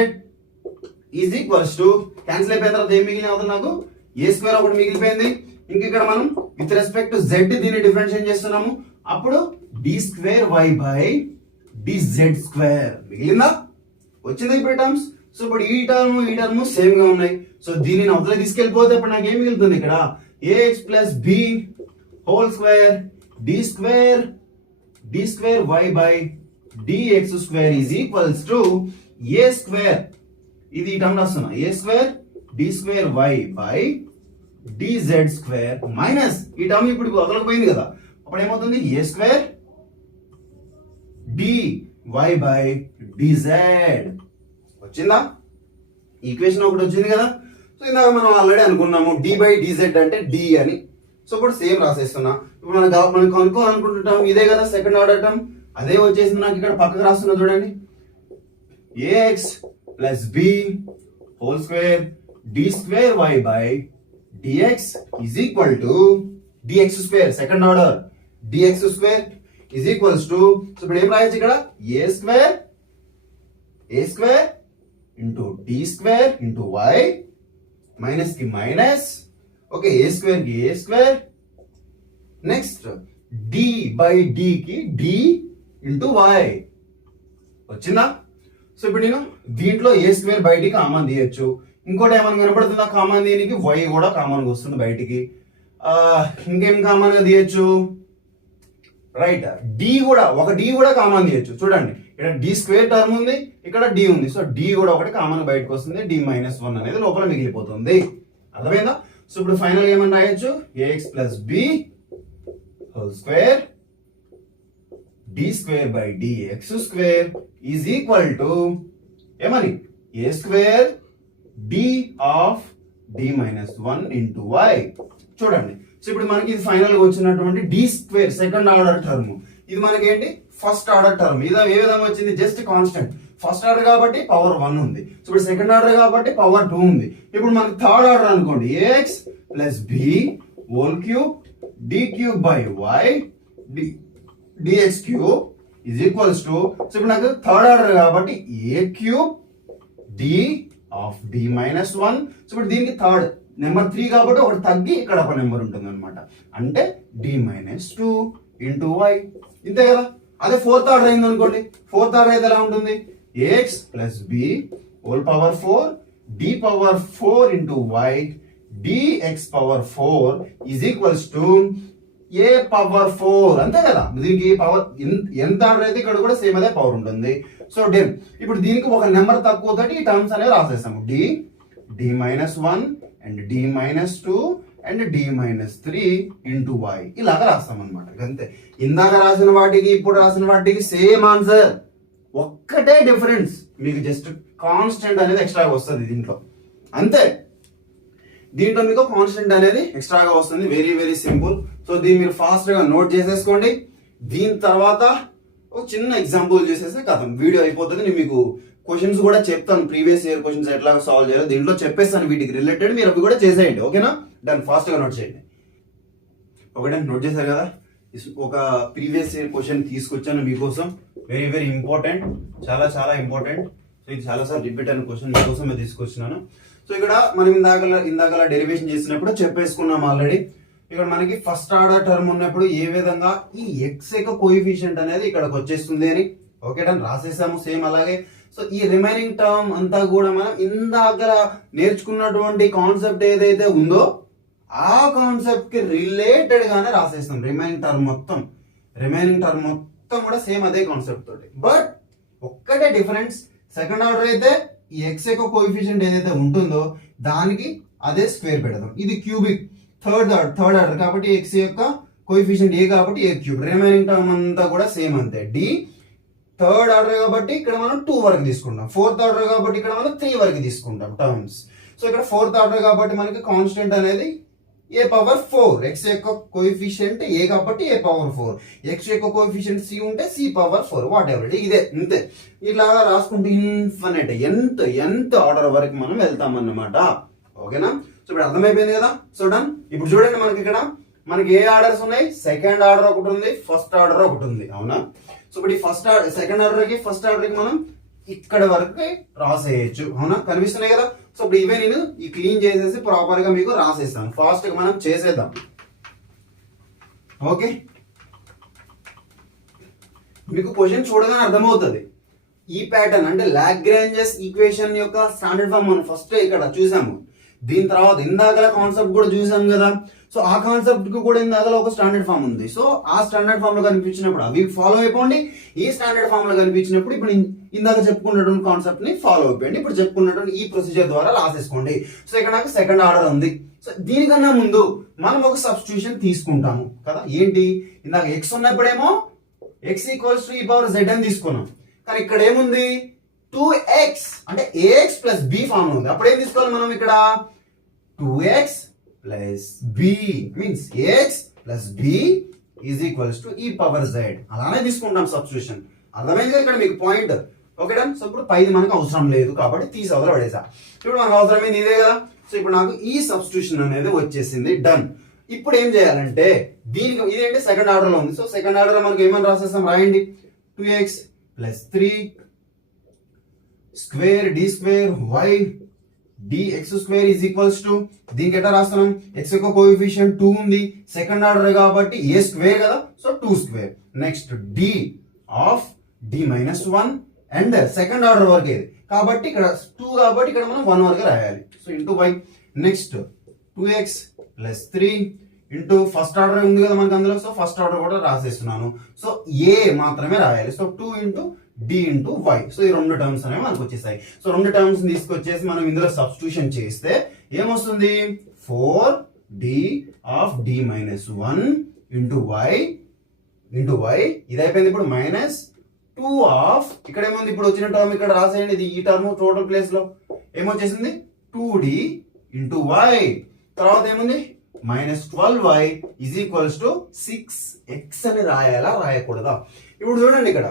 is equals to, cancel అయిపోయిన తర్వాత ఏం మిగిలిన అవుతుంది నాకు, a స్క్వేర్ ఒకటి మిగిలిపోయింది. ఇంక ఇక్కడ మనం విత్ రెస్పెక్ట్ టు z దీన్ని డిఫరెన్షియేట్ చేస్తున్నాము. అప్పుడు d²y/dz స్క్వేర్ మిగిలిందా, వచ్చింది ఇప్పుడు టర్మ్స్. సో ఇప్పుడు ఈ టర్మ్ సేమ్ గా ఉన్నాయి. సో దీనిని అవతల తీసుకెళ్ళిపోతే ఇప్పుడు నాకు ఏం మిగులుతుంది, ఇక్కడ ax plus b whole square d²y/dx square is equals to a square, ఇది ఈ టర్మ్ రాస్తున్నా, a² d²y/dz స్క్వేర్ మైనస్ ఈ టర్మ్ ఇప్పుడు వదలకపోయింది కదా. అప్పుడు ఏమవుతుంది, a² dy/dz వచ్చిందా, ఈక్వేషన్ ఒకటి వచ్చింది కదా. సో ఇందాక మనం ఆల్రెడీ అనుకున్నాము d/dz అంటే d అని. సో ఇప్పుడు సేమ్ రాసేస్తున్నా. ఇప్పుడు మనం కనుక్కోవాలనుకుంటుంటాం ఇదే కదా సెకండ్ ఆర్డర్ టర్మ్, అదే వచ్చేసింది నాకు ఇక్కడ పక్కకు రాస్తున్నా చూడండి. ax plus b whole square d square y by d x is equal to d x square second order d x square is equals to so ఇప్పుడు ఏం రాయొచ్చు ఇక్కడ a square into d square into y minus కి minus okay a square కి a square next d by d కి d into y వచ్చిందా. So ఇప్పుడు నేను దీంట్లో ఏ స్క్వేర్ బయటికి కామన్ తీయచ్చు. ఇంకోటి ఏమైనా కనపడుతుందా కామన్ దీనికి వై కూడా కామన్ గా వస్తుంది బయటికి. ఇంకేం కామన్ గా తీయచ్చు రైట్ డి కూడా ఒక డి కూడా కామన్ తీయచ్చు. చూడండి ఇక్కడ డి స్క్వేర్ టర్మ్ ఉంది ఇక్కడ డి ఉంది. సో డి కూడా ఒకటి కామన్ బయటకు వస్తుంది డి -1 అనేది లోపల మిగిలిపోతుంది. అర్థమైందా. సో ఇప్పుడు ఫైనల్ ఏమని రాయొచ్చు a x plus b whole square d square by d x square is equal to ఏమని a square d of d-1 into y. చూడండి సో ఇప్పుడు మనకి ఇది ఫైనల్ గా వచ్చినటువంటి d square second order term. ఇది మనకి ఏంటి ఫస్ట్ ఆర్డర్ టర్మ్. ఇది ఏ విధంగా వచ్చింది జస్ట్ కాన్స్టెంట్. ఫస్ట్ ఆర్డర్ కాబట్టి పవర్ 1 ఉంది. సో ఇప్పుడు సెకండ్ ఆర్డర్ కాబట్టి పవర్ 2 ఉంది. ఇప్పుడు మనకి థర్డ్ ఆర్డర్ అనుకోండి a x plus b whole cube d cube by y d x cube is equals to so ఇప్పుడు నాకు థర్డ్ ఆర్డర్ కాబట్టి a cube d of d-1. సో ఇప్పుడు దీనికి థర్డ్ నెంబర్ 3 కాబట్టి ఒకటి తగ్గి ఇక్కడ ఒక నెంబర్ ఉంటుంది అనమాట. అంటే d-2 ఇంటూ వై ఇంతే కదా. అదే ఫోర్త్ ఆర్డర్ అయింది అనుకోండి. ఫోర్త్ ఆర్డర్ అయితే ఎలా ఉంటుంది a x plus b whole power 4 d power 4 into y dx power 4 is equals to a power 4 అంతే కదా. దీనికి పవర్ ఎంత ఆర్డర్ అయితే ఇక్కడ కూడా సేమ్ అదే పవర్ ఉంటుంది. సో డెన్ ఇప్పుడు దీనికి ఒక నెంబర్ తక్కువ తోటి ఈ టర్మ్స్ అనేవి రాసేస్తాము d-1 and d-2 and d-3 into y ఇలాగా రాస్తాం అనమాట. అంతే ఇందాక రాసిన వాటికి ఇప్పుడు రాసిన వాటికి సేమ్ ఆన్సర్. ఒక్కటే డిఫరెన్స్ మీకు జస్ట్ కాన్స్టెంట్ అనేది ఎక్స్ట్రాగా వస్తుంది దీంట్లో అంతే. దీంట్లో మీకు కాన్స్టెంట్ అనేది ఎక్స్ట్రాగా వస్తుంది. Very very simple. సో దీన్ని మీరు ఫాస్ట్ గా నోట్ చేసేసుకోండి. దీని తర్వాత ఒక చిన్న ఎగ్జాంపుల్ చేసేస్తే కథం వీడియో అయిపోతుంది. నేను మీకు క్వశ్చన్స్ కూడా చెప్తాను ప్రీవియస్ ఇయర్ క్వశ్చన్స్ ఎట్లా సాల్వ్ చేయాలో దీంట్లో చెప్పేస్తాను. వీటికి రిలేటెడ్ మీరు అవి కూడా చేసేయండి ఓకేనా. దాన్ని ఫాస్ట్ గా నోట్ చేయండి. ఒకటే నోట్ చేశారు కదా. ఒక ప్రీవియస్ ఇయర్ క్వశ్చన్ తీసుకొచ్చాను మీకోసం. వెరీ వెరీ ఇంపార్టెంట్ చాలా చాలా ఇంపార్టెంట్. సో ఇది చాలా సార్లు రిపీట్ అయిన క్వశ్చన్ మీకోసం తీసుకొచ్చినాను. సో ఇక్కడ మనం ఇందాక డెరివేషన్ చేసినప్పుడు చెప్పేసుకున్నాం ఆల్రెడీ. ఇక్కడ మనకి ఫస్ట్ ఆర్డర్ టర్మ్ ఉన్నప్పుడు ఏ విధంగా ఈ ఎక్స్ యొక్క కోఎఫిషియంట్ అనేది ఇక్కడికి వచ్చేస్తుంది అని ఓకే డన్ రాసేసాము సేమ్ అలాగే. సో ఈ రిమైనింగ్ టర్మ్ అంతా కూడా మనం ఇందాక నేర్చుకున్నటువంటి కాన్సెప్ట్ ఏదైతే ఉందో ఆ కాన్సెప్ట్ కి రిలేటెడ్ గానే రాసేస్తాం. రిమైనింగ్ టర్మ్ మొత్తం కూడా సేమ్ అదే కాన్సెప్ట్ తోటి. బట్ ఒక్కటే డిఫరెన్స్ సెకండ్ ఆర్డర్ అయితే ఈ ఎక్స్ యొక్క కోఎఫిషియంట్ ఏదైతే ఉంటుందో దానికి అదే స్క్వేర్ పెడదాం. ఇది క్యూబిక్ థర్డ్ ఆర్డర్ కాబట్టి ఎక్స్ యొక్క కోఎఫిషియంట్ ఏ కాబట్టి ఏ క్యూబ్. రిమైనింగ్ టర్మ్ అంతా కూడా సేమ్ అంతే. డి థర్డ్ ఆర్డర్ కాబట్టి ఇక్కడ మనం 2 వరకు తీసుకుంటాం. ఫోర్త్ ఆర్డర్ కాబట్టి ఇక్కడ మనం 3 వరకు తీసుకుంటాం టర్మ్స్. సో ఇక్కడ ఫోర్త్ ఆర్డర్ కాబట్టి మనకి కాన్స్టెంట్ అనేది ఏ పవర్ 4. ఎక్స్ యొక్క కోఎఫిషియంట్ ఏ కాబట్టి ఏ పవర్ 4. ఎక్స్ యొక్క కోఎఫిషియంట్ సి ఉంటే సి పవర్ 4 వాట్ ఎవర్ ఇదే అంతే. ఇట్లా రాసుకుంటే ఇన్ఫినిట్ ఎంత ఆర్డర్ వరకు మనం వెళ్తాం అన్నమాట ఓకేనా. సో ఇప్పుడు అర్థమైపోయింది కదా. So done. ఇప్పుడు చూడండి మనకి ఇక్కడ మనకి ఏ ఆర్డర్స్ ఉన్నాయి. సెకండ్ ఆర్డర్ ఒకటి ఉంది ఫస్ట్ ఆర్డర్ ఒకటి ఉంది అవునా. సో ఇప్పుడు ఈ సెకండ్ ఆర్డర్ కి ఫస్ట్ ఆర్డర్ కి మనం ఇక్కడ వరకు రాసేయచ్చు అవునా. కనిపిస్తున్నాయి కదా. సో ఇప్పుడు ఇవే నేను ఈ క్లీన్ చేసేసి ప్రాపర్ గా మీకు రాసేస్తాను. ఫాస్ట్ గా మనం చేసేద్దాం ఓకే. మీకు క్వశ్చన్ చూడగానే అర్థమవుతుంది. ఈ ప్యాటర్న్ అంటే లాగ్రాంజెస్ ఈక్వేషన్ యొక్క స్టాండర్డ్ ఫామ్ మనం ఫస్ట్ ఇక్కడ చూసాము. దీని తర్వాత ఇందాకల కాన్సెప్ట్ కూడా చూసాం కదా. సో ఆ కాన్సెప్ట్ కు కూడా ఇందాకల ఒక స్టాండర్డ్ ఫామ్ ఉంది. సో ఆ స్టాండర్డ్ ఫామ్ లో కనిపించినప్పుడు అవి ఫాలో అయిపోండి. ఈ స్టాండర్డ్ ఫామ్ లో కనిపించినప్పుడు ఇప్పుడు ఇందాక చెప్పుకున్నటువంటి కాన్సెప్ట్ ని ఫాలో అయిపోయింది. ఇప్పుడు చెప్పుకున్నటువంటి ఈ ప్రొసీజర్ ద్వారా రాసేసుకోండి. సో ఇక్కడ నాకు సెకండ్ ఆర్డర్ ఉంది. సో దీనికన్నా ముందు మనం ఒక సబ్స్టిట్యూషన్ తీసుకుంటాము కదా. ఏంటి ఇందాక ఎక్స్ ఉన్నప్పుడేమో X equals to e power Z అని తీసుకున్నాం. కానీ ఇక్కడ ఏముంది 2x అంటే ax ప్లస్ b ఫామ్ ఉంది. అప్పుడు ఏం తీసుకోవాలి మనం ఇక్కడ 2x plus b means ax plus b is equals to e power z అలానే తీసుకుంటాం సబ్స్టిట్యూషన్. అర్థమైంది ఇక్కడ మీకు పాయింట్ ఓకే డన్. సో ఇప్పుడు పైది మనకు అవసరం లేదు కాబట్టి తీసి అవతల పడేసా. ఇప్పుడు మనకు అవసరమైంది ఇదే కదా. సో ఇప్పుడు నాకు ఈ సబ్స్టిట్యూషన్ అనేది వచ్చేసింది, డన్. ఇప్పుడు ఏం చేయాలంటే దీనికి ఇదేంటి సెకండ్ ఆర్డర్ లో ఉంది. సో సెకండ్ ఆర్డర్ లో మనకి ఏమని రాసేస్తాం, రాయండి 2x + 3 square d square y dx² is equals to, దీనికి ఎట్లా రాస్తున్నాం, x యొక్క కోఎఫిషియంట్ 2 ఉంది, సెకండ్ ఆర్డర్ కాబట్టి a స్క్వేర్ కదా, so 2 square. Next d of d - 1 and second order వరకు ఇది కాబట్టి ఇక్కడ 2 కాబట్టి ఇక్కడ మనం 1 వరకు రాయాలి. So into y. Next 2x + 3 into first order ఉంది కదా మనకు అందులో, సో ఫస్ట్ ఆర్డర్ కూడా రాసేస్తున్నాను. సో a మాత్రమే రాయాలి. So 2 into d into y. So ఈ రెండు టర్మ్స్ అనేవి మనకు వచ్చేసాయి. సో రెండు టర్మ్స్ తీసుకొచ్చేసి మనం ఇందులో సబ్స్టిట్యూషన్ చేస్తే ఏమొస్తుంది, 4d of d - 1 into y ఇది అయిపోయింది. ఇప్పుడు -2 ఆఫ్ ఇక్కడ ఏముంది, ఇప్పుడు వచ్చిన టర్మ్ ఇక్కడ రాసేయండి, ఇది ఈ టర్మ్ టోటల్ ప్లేస్ లో ఏమొచ్చేసింది 2d ఇంటూ y. తర్వాత ఏముంది -12y is equals to 6x అని రాయాలా రాయకూడదా. ఇప్పుడు చూడండి ఇక్కడ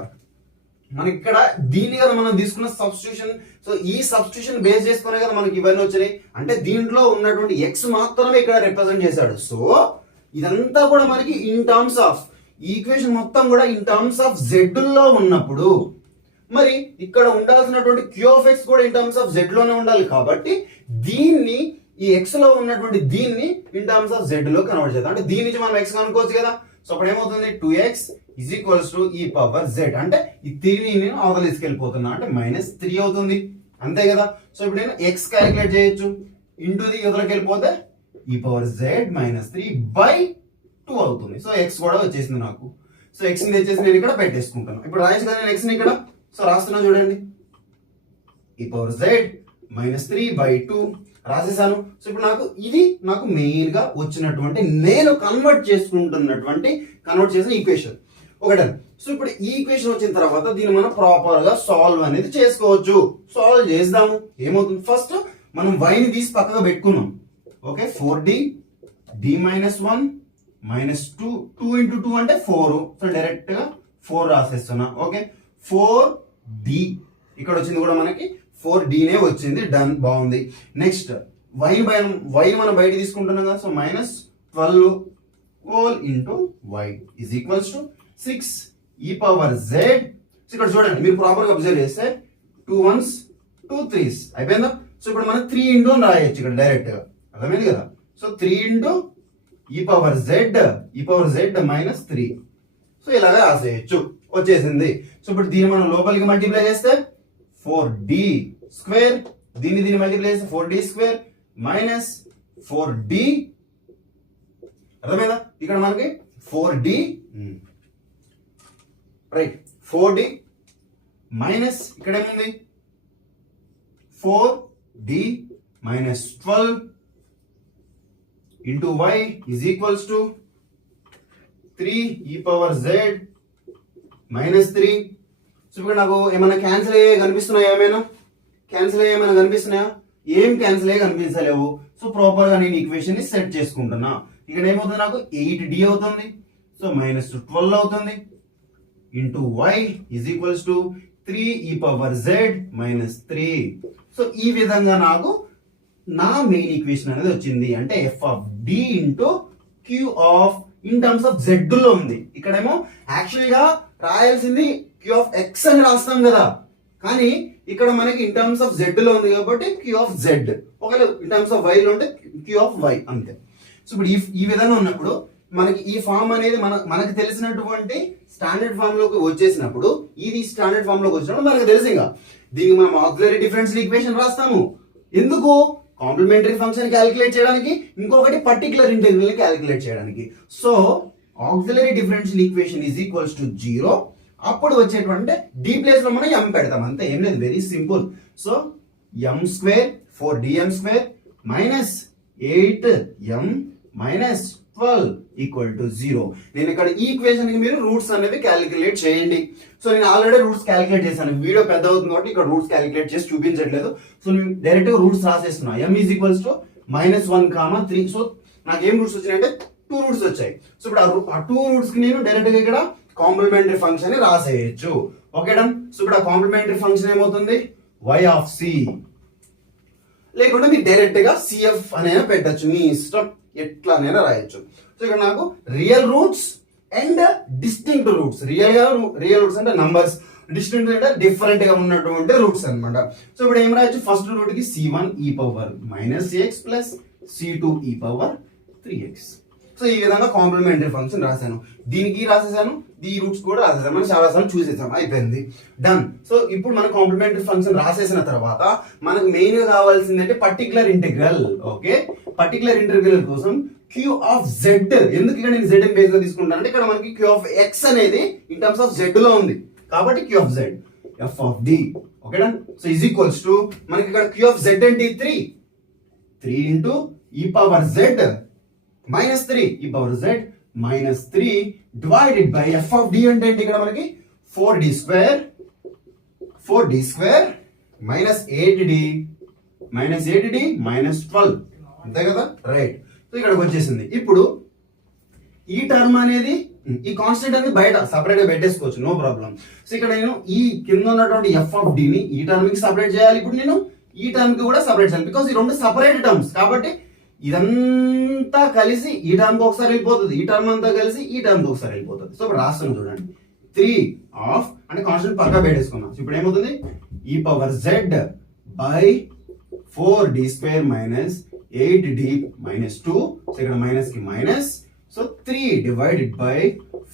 మనకి ఇక్కడ దీన్ని కదా మనం తీసుకున్న సబ్స్టిట్యూషన్. సో ఈ సబ్స్టిట్యూషన్ బేస్ చేసుకునే కదా మనకి ఇవన్నీ వచ్చినాయి. అంటే దీంట్లో ఉన్నటువంటి x మాత్రమే ఇక్కడ రిప్రజెంట్ చేశాడు. సో ఇదంతా కూడా మనకి ఇన్ టర్మ్స్ ఆఫ్ ఈక్వేషన్ మొత్తం కూడా ఇన్ టర్మ్స్ ఆఫ్ z లో ఉన్నప్పుడు మరి ఇక్కడ ఉండాల్సినటువంటి q(x) కూడా ఇన్ టర్మ్స్ ఆఫ్ z లోనే ఉండాలి. కాబట్టి దీన్ని ఈ x లో ఉన్నటువంటి దీన్ని ఇన్ టర్మ్స్ ఆఫ్ z లో కన్వర్ట్ చేద్దాం. అంటే దీని నుంచి మనం x కనుక్కోవచ్చు కదా. సో అప్పుడు ఏమవుతుంది, 2x is equals to e⁻z. అంటే ఈ 3ని నేను అవతల తీసుకెళ్ళిపోతున్నా అంటే -3 అవుతుంది, అంతే కదా. సో ఇప్పుడు నేను x క్యాలిక్యులేట్ చేయొచ్చు, ఇంటూ ది యువతలకి వెళ్ళిపోతే e⁻z -3/2 అవుతుంది. సో x కూడా వచ్చేసింది నాకు. సో x ని తెచ్చేసి నేను ఇక్కడ పెట్టేసుకుంటాను. ఇప్పుడు రాయచ్చు కదా నేను x ని ఇక్కడ. సో రాస్తున్నా చూడండి, e⁻z -3/2 రాసేసాను. సో ఇప్పుడు నాకు మెయిన్ గా వచ్చినటువంటి నేను కన్వర్ట్ చేసిన ఈక్వేషన్ ఒకటే. సో ఇప్పుడు ఈ ఈక్వేషన్ వచ్చిన తర్వాత దీన్ని మనం ప్రాపర్ గా సాల్వ్ అనేది చేసుకోవచ్చు. సాల్వ్ చేద్దాము. ఏమవుతుంది, ఫస్ట్ మనం y ని తీసి పక్కగా పెట్టుకున్నాం. ఓకే, 4d d - 1 -2 2 ఇంటూ 2 అంటే 4. సో డైరెక్ట్ గా 4 రాసేస్తున్నా. ఓకే, 4d ఇక్కడ వచ్చింది కూడా మనకి 4d నే వచ్చింది, డన్, బాగుంది. నెక్స్ట్ y మనం బయట తీసుకుంటున్నాం కదా. So -12 whole into y is equals to 6 e⁻z. So ఇక్కడ చూడండి మీరు ప్రాపర్ గా అబ్జర్వ్ చేస్తే 2 1s 2 3s అయిపోయిందా. సో ఇప్పుడు మనం 3 ఇంటూ రాయొచ్చు ఇక్కడ డైరెక్ట్ గా, అర్థమైంది కదా. So 3 into e⁻z -3. సో ఇలాగా రాసేయచ్చు, వచ్చేసింది. సో ఇప్పుడు దీన్ని మనం లోపలికి మల్టిప్లై చేస్తే 4d స్క్వేర్, దీన్ని మల్టిప్లై చేస్తే 4d స్క్వేర్ -4d, అర్థమైందా. ఇక్కడ మనకి 4d రైట్, 4d మైనస్ ఇక్కడ ఏముంది 4d -12 into y is equals to 3 e⁻z -3. So ఇప్పుడు నాకు ఏమైనా క్యాన్సిల్ అయ్యే కనిపిస్తున్నాయా, ఏమైనా కనిపిస్తున్నాయా? ఏం క్యాన్సిల్ అయ్యే కనిపించలేవు. సో ప్రాపర్ గా నేను ఈక్వేషన్ ని సెట్ చేసుకుంటున్నా. ఇక్కడ ఏమవుతుంది, నాకు 8d అవుతుంది. సో -12 అవుతుంది into y is equals to 3 e⁻z -3. So ఈ విధంగా నాకు నా మెయిన్ ఈక్వేషన్ అనేది వచ్చింది. అంటే f of d into q of in terms of z లో ఉంది. ఇక్కడేమో యాక్చువల్ గా రాయాల్సింది q ఆఫ్ x అని రాస్తాం కదా, కానీ ఇక్కడ మనకి ఇన్ టర్మ్స్ ఆఫ్ z లో ఉంది కాబట్టి q ఆఫ్ z, ఒకవేళ ఇన్ టర్మ్స్ ఆఫ్ y లో ఉంటే q ఆఫ్ y, అంతే. సో ఇప్పుడు ఈ విధంగా ఉన్నప్పుడు మనకి ఈ ఫామ్ అనేది మనకు తెలిసినటువంటి స్టాండర్డ్ ఫామ్ లోకి వచ్చేసినప్పుడు, ఇది స్టాండర్డ్ ఫామ్ లోకి వచ్చినప్పుడు మనకు తెలుసు ఇంకా దీనికి మనం ఆక్సిలరీ డిఫరెన్షియల్ ఈక్వేషన్ రాస్తాము. ఎందుకు, కాంప్లిమెంటరీ ఫంక్షన్ క్యాలిక్యులేట్ చేయడానికి, ఇంకొకటి పర్టికులర్ ఇంటిగ్రల్ ని క్యాలిక్యులేట్ చేయడానికి. So auxiliary differential equation is equals to 0. అప్పుడు వచ్చేటువంటి d ప్లేస్ లో మనం m పెడతాం, అంతే, ఏం లేదు, very simple. So m² 4dm² -8m -12 equal to 0. నేను ఇక్కడ ఈ ఈక్వేషన్ కి మీరు రూట్స్ అనేవి క్యాలిక్యులేట్ చేయండి. సో నేను ఆల్రెడీ రూట్స్ క్యాలిక్యులేట్ చేశాను, వీడియో పెద్ద అవుతుంది కాబట్టి ఇక్కడ రూట్స్ క్యాలిక్యులేట్ చేసి చూపించట్లేదు. సో నేను డైరెక్ట్ గా రూట్స్ రాసేస్తున్నా. m is equals to -1, 3. So నాకు ఏం రూట్స్ వచ్చినాయంటే 2 రూట్స్ వచ్చాయి. సో ఇప్పుడు ఆ 2 రూట్స్ కి నేను డైరెక్ట్ గా ఇక్కడ కాంప్లిమెంటరీ ఫంక్షన్ ని రాసేయచ్చు. Okay done. సో ఇక్కడ కాంప్లిమెంటరీ ఫంక్షన్ ఏమవుతుంది, y ఆఫ్ సి, లేకుంటే మీరు డైరెక్ట్ గా సిఎఫ్ అనేది పెట్టచ్చు, మీ ఇష్టం ఎట్లానైనా రాయొచ్చు. సో ఇక్కడ నాకు real roots and distinct roots, real roots అంటే నంబర్స్, డిస్టింక్ట్ అంటే డిఫరెంట్ గా ఉన్నటువంటి రూట్స్ అన్నమాట. సో ఇప్పుడు ఏం రాయొచ్చు, ఫస్ట్ రూట్ కి c1 e power -x plus c2 e power 3x. So ఈ విధంగా కాంప్లిమెంటరీ ఫంక్షన్ రాశాను, దీనికి రాసేసాను, ఈ రూట్స్ కూడా రాసేసాను, మనం చాలా సార్లు చూసేసాం, అయిపోయింది, డన్. సో ఇప్పుడు మనం కాంప్లిమెంటరీ ఫంక్షన్ రాసేసిన తర్వాత మనకు మెయిన్ గా కావాల్సింది అంటే particular integral. Okay, particular integral కోసం q ఆఫ్ z, ఎందుకు ఇక్కడ నేను z బేస్ గా తీసుకుంటాను అంటే ఇక్కడ మనకి q ఆఫ్ x అనేది ఇన్ టర్మ్స్ ఆఫ్ z లో ఉంది కాబట్టి q of z f of d. Okay done. So is equals to మనకి ఇక్కడ q ఆఫ్ z అంటే 3 into e power z minus 3 e power z minus 3 divided by f of d అంటే ఏంటి, ఇక్కడ మనకి 4d square minus 8d minus 12, అంతే కదా, right. So ఇక్కడికి వచ్చేసింది. ఇప్పుడు ఈ టర్మ్ అనేది, ఈ కాన్స్టెంట్ అనేది బయట సపరేట్ గా పెట్టేసుకోవచ్చు, నో ప్రాబ్లం. సో ఇక్కడ నేను ఈ కింద ఉన్నటువంటి ఎఫ్ ఆఫ్ డి ని ఈ టర్మ్ కి సపరేట్ చేయాలి, ఇప్పుడు నేను ఈ టర్మ్ కి కూడా సపరేట్ చేయాలి, బికాస్ ఈ రెండు సపరేట్ టర్మ్స్ కాబట్టి ఇదంతా కలిసి ఈ టర్మ్ కి ఒకసారి వెళ్ళిపోతుంది, ఈ టర్మ్ అంతా కలిసి ఈ టర్మ్ కి ఒకసారి వెళ్ళిపోతుంది. సో ఇప్పుడు రాస్తాను చూడండి, 3 ఆఫ్ అంటే కాన్స్టెంట్ పక్కా పెట్టేసుకున్నాం. ఇప్పుడు ఏమవుతుంది, ఈ power Z by 4d square minus 8d minus 2, so ఇక్కడ మైనస్ కి minus, so 3 divided by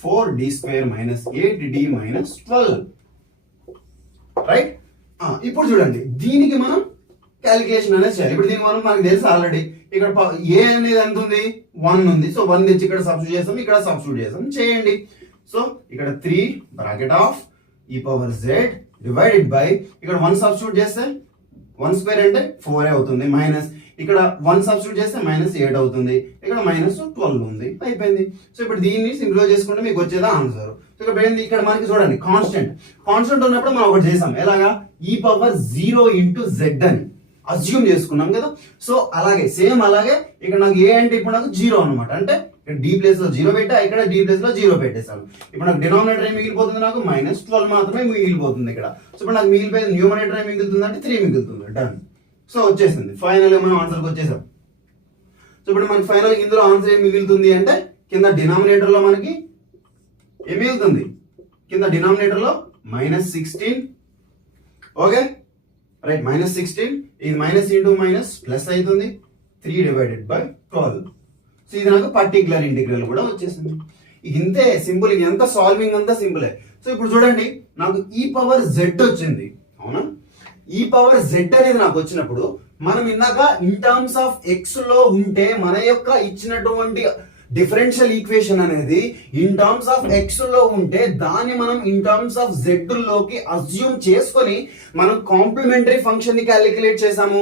4d square minus 8d minus 12, right. ఇప్పుడు చూడండి, దీనికి మనం క్యాలిక్యులేషన్ అనేది చేయాలి. ఇప్పుడు దీనికి మనకు తెలుసు ఆల్రెడీ, ఇక్కడ ఏ అనేది ఎంత ఉంది, 1 ఉంది. సో 1 తెచ్చి ఇక్కడ సబ్స్టిట్యూట్ చేస్తాం, ఇక్కడ సబ్స్టిట్యూట్ చేస్తాం, చేయండి. సో ఇక్కడ 3 bracket of e power z divided by, ఇక్కడ 1 సబ్స్టిట్యూట్ చేస్తే 1 స్క్వేర్ అంటే 4 అవుతుంది, మైనస్ ఇక్కడ 1 సబ్స్టిట్యూట్ చేస్తే మైనస్ 8 అవుతుంది, ఇక్కడ మైనస్ 12 ఉంది, అయిపోయింది. సో ఇప్పుడు దీన్ని సింప్లిఫై చేసుకుంటే మీకు వచ్చేదా ఆన్సర్. సో ఇక్కడ మనకి చూడండి కాన్స్టెంట్ ఉన్నప్పుడు మనం ఒకటి చేసాం, ఎలాగా, ఈ పవర్ 0 ఇంటూ జెడ్ అని అజ్యూమ్ చేసుకున్నాం కదా. సో అలాగే సేమ్ అలాగే ఇక్కడ నాకు ఏ అంటే ఇప్పుడు నాకు 0 అనమాట, అంటే ఇక్కడ డి ప్లేస్ లో 0 పెట్టా, ఇక్కడ డి ప్లేస్ లో 0 పెట్టేసాను. ఇప్పుడు నాకు డినామినేటర్ ఏం మిగిలిపోతుంది, నాకు మైనస్ 12 మాత్రమే మిగిలిపోతుంది ఇక్కడ. సో ఇప్పుడు నాకు మిగిలిపోయింది న్యూమరేటర్ ఏం మిగులుతుంది అంటే 3 మిగులుతుంది, డన్. సో వచ్చేసింది, ఫైనల్ గా మనం ఆన్సర్కి వచ్చేసాం. సో ఇప్పుడు మనకి ఫైనల్ ఇందులో ఆన్సర్ ఏం మిగులుతుంది అంటే కింద డినామినేటర్ లో మనకి ఏం మిగులుతుంది, కింద డినామినేటర్ లో -16, ఓకే రైట్, -16, ఇది మైనస్ ఇంటూ మైనస్ ప్లస్ అవుతుంది, 3 డివైడెడ్ బై 12. సో ఇది నాకు పర్టికులర్ ఇంటిగ్రల్ కూడా వచ్చేసింది. ఇంతే సింపుల్, ఎంత సాల్వింగ్ అంతా సింపులే. సో ఇప్పుడు చూడండి, నాకు ఈ పవర్ జెడ్ వచ్చింది, అవునా, ఈ పవర్ జెడ్ అనేది నాకు వచ్చినప్పుడు మనం ఇందాక ఇన్ టర్మ్స్ ఆఫ్ ఎక్స్ లో ఉంటే మన యొక్క ఇచ్చినటువంటి డిఫరెన్షియల్ ఈక్వేషన్ అనేది ఇన్ టర్మ్స్ ఆఫ్ ఎక్స్ లో ఉంటే దాన్ని మనం ఇన్ టర్మ్స్ ఆఫ్ జెడ్ లోకి అజ్యూమ్ చేసుకొని మనం కాంప్లిమెంటరీ ఫంక్షన్ ని క్యాలిక్యులేట్ చేసాము,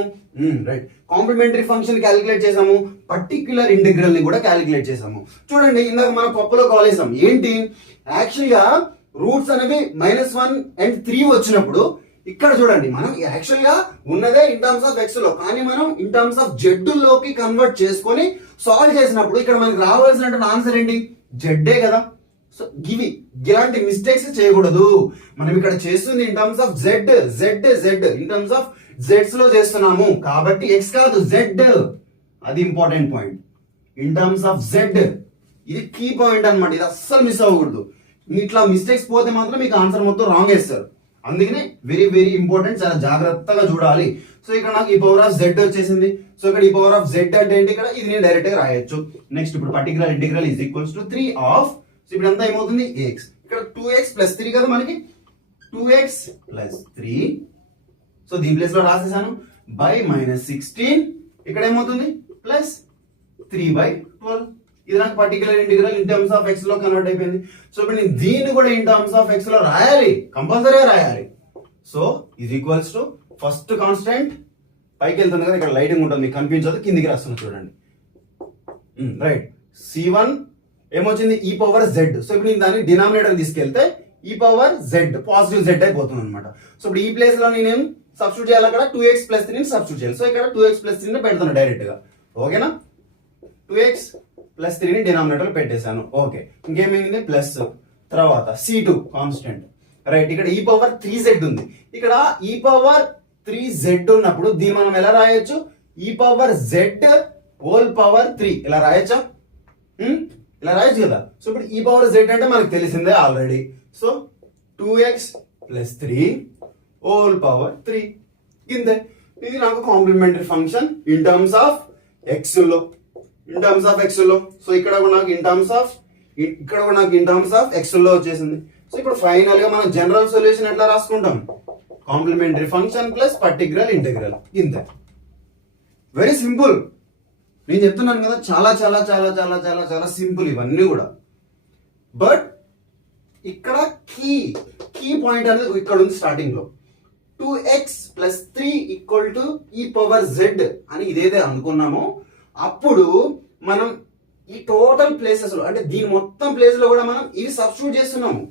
రైట్, కాంప్లిమెంటరీ ఫంక్షన్ క్యాలిక్యులేట్ చేసాము, పర్టిక్యులర్ ఇంటిగ్రల్ ని కూడా క్యాలిక్యులేట్ చేసాము. చూడండి, ఇందాక మనం పప్పులో కాలేసాం ఏంటి, యాక్చువల్ గా రూట్స్ అనేవి -1 and 3 వచ్చినప్పుడు ఇక్కడ చూడండి మనం యాక్చువల్ గా ఉన్నదే ఇన్ టర్మ్స్ ఆఫ్ ఎక్స్ లో, కానీ మనం ఇన్ టర్మ్స్ ఆఫ్ జెడ్ లోకి కన్వర్ట్ చేసుకొని సాల్వ్ చేసినప్పుడు ఇక్కడ మనకి రావాల్సినటువంటి ఆన్సర్ ఏంటి, జెడ్డే కదా. సో ఇలాంటి మిస్టేక్స్ చేయకూడదు. మనం ఇక్కడ చేస్తుంది in terms of Z in terms of zeds లో చేస్తున్నాము కాబట్టి ఎక్స్ కాదు జెడ్, అది important point, in terms of Z, ఇది కీ పాయింట్ అన్నమాట, ఇది అస్సలు మిస్ అవ్వకూడదు. ఇట్లా మిస్టేక్స్ పోతే మాత్రం మీకు ఆన్సర్ మొత్తం రాంగ్ వేస్తారు, అందుకనే వెరీ వెరీ ఇంపార్టెంట్, చాలా జాగ్రత్తగా చూడాలి. సో ఇక్కడ నాకు ఈ పవర్ ఆఫ్ జెడ్ వచ్చేసింది. సో ఇక్కడ ఈ పవర్ ఆఫ్ జెడ్ అంటే ఏంటి, ఇక్కడ ఇది నేను డైరెక్ట్ గా రాయొచ్చు. నెక్స్ట్ ఇప్పుడు particular integral is equals to 3 of, so ఇప్పుడు అంతా ఏమవుతుంది, x, ఇక్కడ 2x + 3 కదా మనకి, 2x + 3, సో దీని ప్లేస్ లో రాసేసాను, బై -16, ఇక్కడ ఏమవుతుంది +3/12. ఇది నాకు particular integral in terms of x లో కన్వర్ట్ అయిపోయింది. సో ఇప్పుడు నేను దీన్ని కూడా ఇన్ టర్మ్స్ ఆఫ్ ఎక్స్ లో రాయాలి, కంపల్సరీగా రాయాలి. So is equals to first constant పైకి వెళ్తుంది కదా, ఇక్కడ లైటింగ్ ఉంటుంది మీకు కనిపించదు, కిందికి రాస్తున్నా చూడండి, రైట్, c1 ఏమొచ్చింది, ఈ పవర్ జెడ్. సో ఇప్పుడు నేను దాన్ని డినామినేటర్ తీసుకెళ్తే ఈ పవర్ జెడ్ పాజిటివ్ జెడ్ అయిపోతుంది అనమాట. సో ఇప్పుడు ఈ ప్లేస్ లో నేను సబ్స్టిట్యూట్ చేయాలి, అక్కడ 2x + 3 సబ్స్టిట్యూట్ చేయాలి. సో ఇక్కడ 2x + 3 పెడతాను డైరెక్ట్ గా, ఓకేనా, 2x + 3 డినామినేటర్ పెట్టేశాను, ఓకే. ఇంకేమైంది ప్లస్, తర్వాత c2 కాన్స్టెంట్, రైట్. ఇక్కడ ఈ పవర్ 3z ఉంది. ఇక్కడ ఈ పవర్ 3z ఉన్నప్పుడు దీన్ని మనం ఎలా రాయొచ్చు? ఈ పవర్ z హోల్ పవర్ 3 ఇలా రాయొచ్చా? ఇలా రాయొచ్చు కదా. సో ఇప్పుడు ఈ పవర్ z అంటే మనకు తెలిసిందే already. So 2x plus 3 whole power 3 కిందే. ఇది నాకు complementary function in terms of x లో. సో ఇక్కడ కూడా నాకు ఇన్ టర్మ్స్ ఆఫ్ ఎక్స్ లో వచ్చేసింది. సో ఇప్పుడు ఫైనల్ గా మనం జనరల్ సొల్యూషన్ ఎట్లా రాసుకుంటాం? Complementary function plus particular integral. ఇంతే, వెరీ సింపుల్. నేను చెప్తున్నాను కదా, చాలా చాలా చాలా చాలా చాలా చాలా సింపుల్ ఇవన్నీ కూడా. బట్ ఇక్కడ కీ పాయింట్ అనేది ఇక్కడ ఉంది స్టార్టింగ్ లో. 2x plus 3 equal to e power z అని ఇదేదే అనుకున్నామో అప్పుడు మనం ఈ టోటల్ ప్లేసెస్ లో అంటే దీని మొత్తం ప్లేస్ లో కూడా మనం ఇవి సబ్స్టిట్యూట్ చేస్తున్నాము.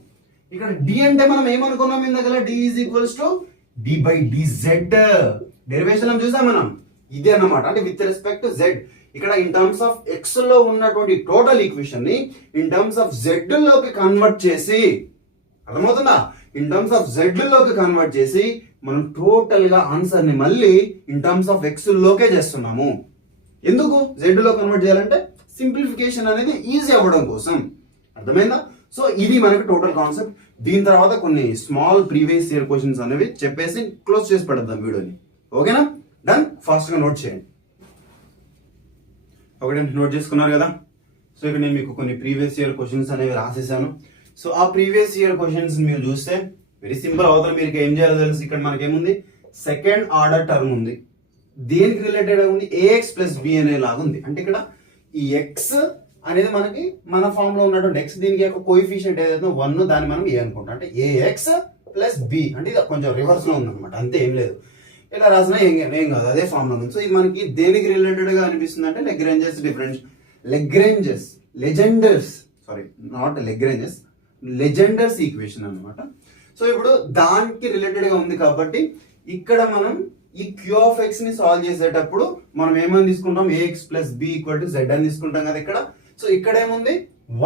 ఇక్కడ d అంటే మనం ఏమనుకున్నాం ఇందాక? d is equals to d by dz. Derivation చూసాం మనం, ఇదే అన్నమాట. అంటే విత్ రెస్పెక్ట్ టు z. ఇక్కడ ఇన్ టర్మ్స్ ఆఫ్ ఎక్స్ లో ఉన్నటువంటి టోటల్ ఈక్వేషన్ ని ఇన్ టర్మ్స్ ఆఫ్ z లోకి కన్వర్ట్ చేసి, అర్థమవుతుందా? ఇన్ టర్మ్స్ ఆఫ్ z లోకి కన్వర్ట్ చేసి మనం టోటల్ గా ఆన్సర్ ని మళ్ళీ ఇన్ టర్మ్స్ ఆఫ్ ఎక్స్ లోకే చేస్తున్నాము. ఎందుకు z లో కన్వర్ట్ చేయాలంటే సింప్లిఫికేషన్ అనేది ఈజీ అవ్వడం కోసం. అర్థమైందా? సో ఇది మనకి టోటల్ కాన్సెప్ట్. దీని తర్వాత కొన్ని స్మాల్ ప్రీవియస్ ఇయర్ క్వశ్చన్స్ అనేవి చెప్పేసి క్లోజ్ చేసి పెడదాం వీడియోని. ఓకేనా? డన్. ఫాస్ట్ గా నోట్ చేయండి. ఒకటి నోట్ చేసుకున్నారు కదా. సో ఇక్కడ నేను మీకు కొన్ని ప్రీవియస్ ఇయర్ క్వశ్చన్స్ అనేవి రాసేసాను. సో ఆ ప్రీవియస్ ఇయర్ క్వశ్చన్స్ మీరు చూస్తే వెరీ సింపుల్. అవతల మీరు ఏం చేయాలో తెలుసు. ఇక్కడ మనకేముంది? సెకండ్ ఆర్డర్ టర్మ్ ఉంది. దేనికి రిలేటెడ్ ఉంది? ax ప్లస్ b అనే లాగా ఉంది. అంటే ఇక్కడ ఈ x అనేది మనకి మన ఫామ్ లో ఉన్నటువంటి x, దీనికి యొక్క కోఎఫిషియంట్ ఏదైతే 1 దాన్ని మనం a అనుకుంటాం. అంటే ax ప్లస్ b అంటే ఇది కొంచెం రివర్స్ లో ఉందన్నమాట. అంతే, ఏం లేదు. ఇలా రాసినా ఏం కాదు, అదే ఫామ్ లో ఉంది. సో ఇది మనకి దేనికి రిలేటెడ్ గా అనిపిస్తుంది అంటే లెజెండర్స్ ఈక్వేషన్ అన్నమాట. సో ఇప్పుడు దానికి రిలేటెడ్ గా ఉంది కాబట్టి ఇక్కడ మనం ఈ q ఆఫ్ x ని సాల్వ్ చేసేటప్పుడు మనం ఏమని తీసుకుంటాం? ax plus b equal to z అని తీసుకుంటాం కదా ఇక్కడ. సో ఇక్కడ ఏముంది?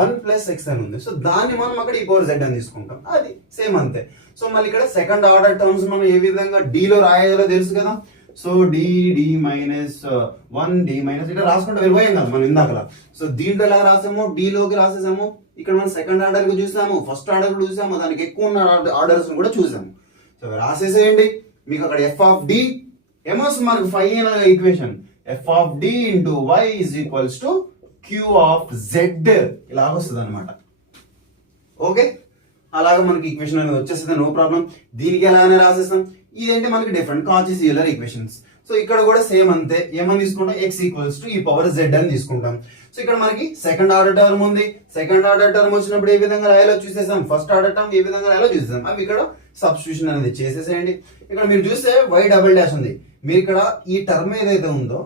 1 ప్లస్ x అని ఉంది. సో దాన్ని మనం అక్కడ ఈ పవర్ z అని తీసుకుంటాం. అది సేమ్ అంతే. సో మళ్ళీ ఇక్కడ సెకండ్ ఆర్డర్ టర్మ్స్ మనం ఏ విధంగా d లో రాయాలో తెలుసు కదా. So d minus 1 d minus ఇక్కడ రాసుకుంటే వెళ్ళిపోయాం కదా మనం ఇందాకలా. సో దీంట్లో ఎలా రాసాము? d లోకి రాసేసాము. ఇక్కడ మనం సెకండ్ ఆర్డర్ కు చూసాము, ఫస్ట్ ఆర్డర్ కు చూసాము, దానికి ఎక్కువ ఉన్న ఆర్డర్స్ కూడా చూసాము. సో రాసేసేయండి. మీకు అక్కడ f ఆఫ్ d ఏమొస్తుంది? మనకు final equation f of d into y is equals to q of z ఇలా వస్తుంది అనమాట. ఓకే, అలాగే మనకి ఈక్వేషన్ అనేది వచ్చేస్తుంది, నో ప్రాబ్లం. దీనికి ఎలాగైనా రాసేస్తాం. ఇదేంటి మనకి different Cauchy Euler equations. So ఇక్కడ కూడా సేమ్ అంతే. ఏమని తీసుకుంటాం? x equals to e power z అని తీసుకుంటాం. సో ఇక్కడ మనకి సెకండ్ ఆర్డర్ టర్మ్ ఉంది. సెకండ్ ఆర్డర్ టర్మ్ వచ్చినప్పుడు ఏ విధంగా రాయాలో చూసేసాం. ఫస్ట్ ఆర్డర్ టర్మ్ ఏ విధంగా రాయాలో చూసేసాం. అవి ఇక్కడ సబ్స్టిట్యూషన్ అనేది చేసేసేయండి. ఇక్కడ మీరు చూస్తే y డబుల్ డాష్ ఉంది. మీరు ఇక్కడ ఈ టర్మ్ ఏదైతే ఉందో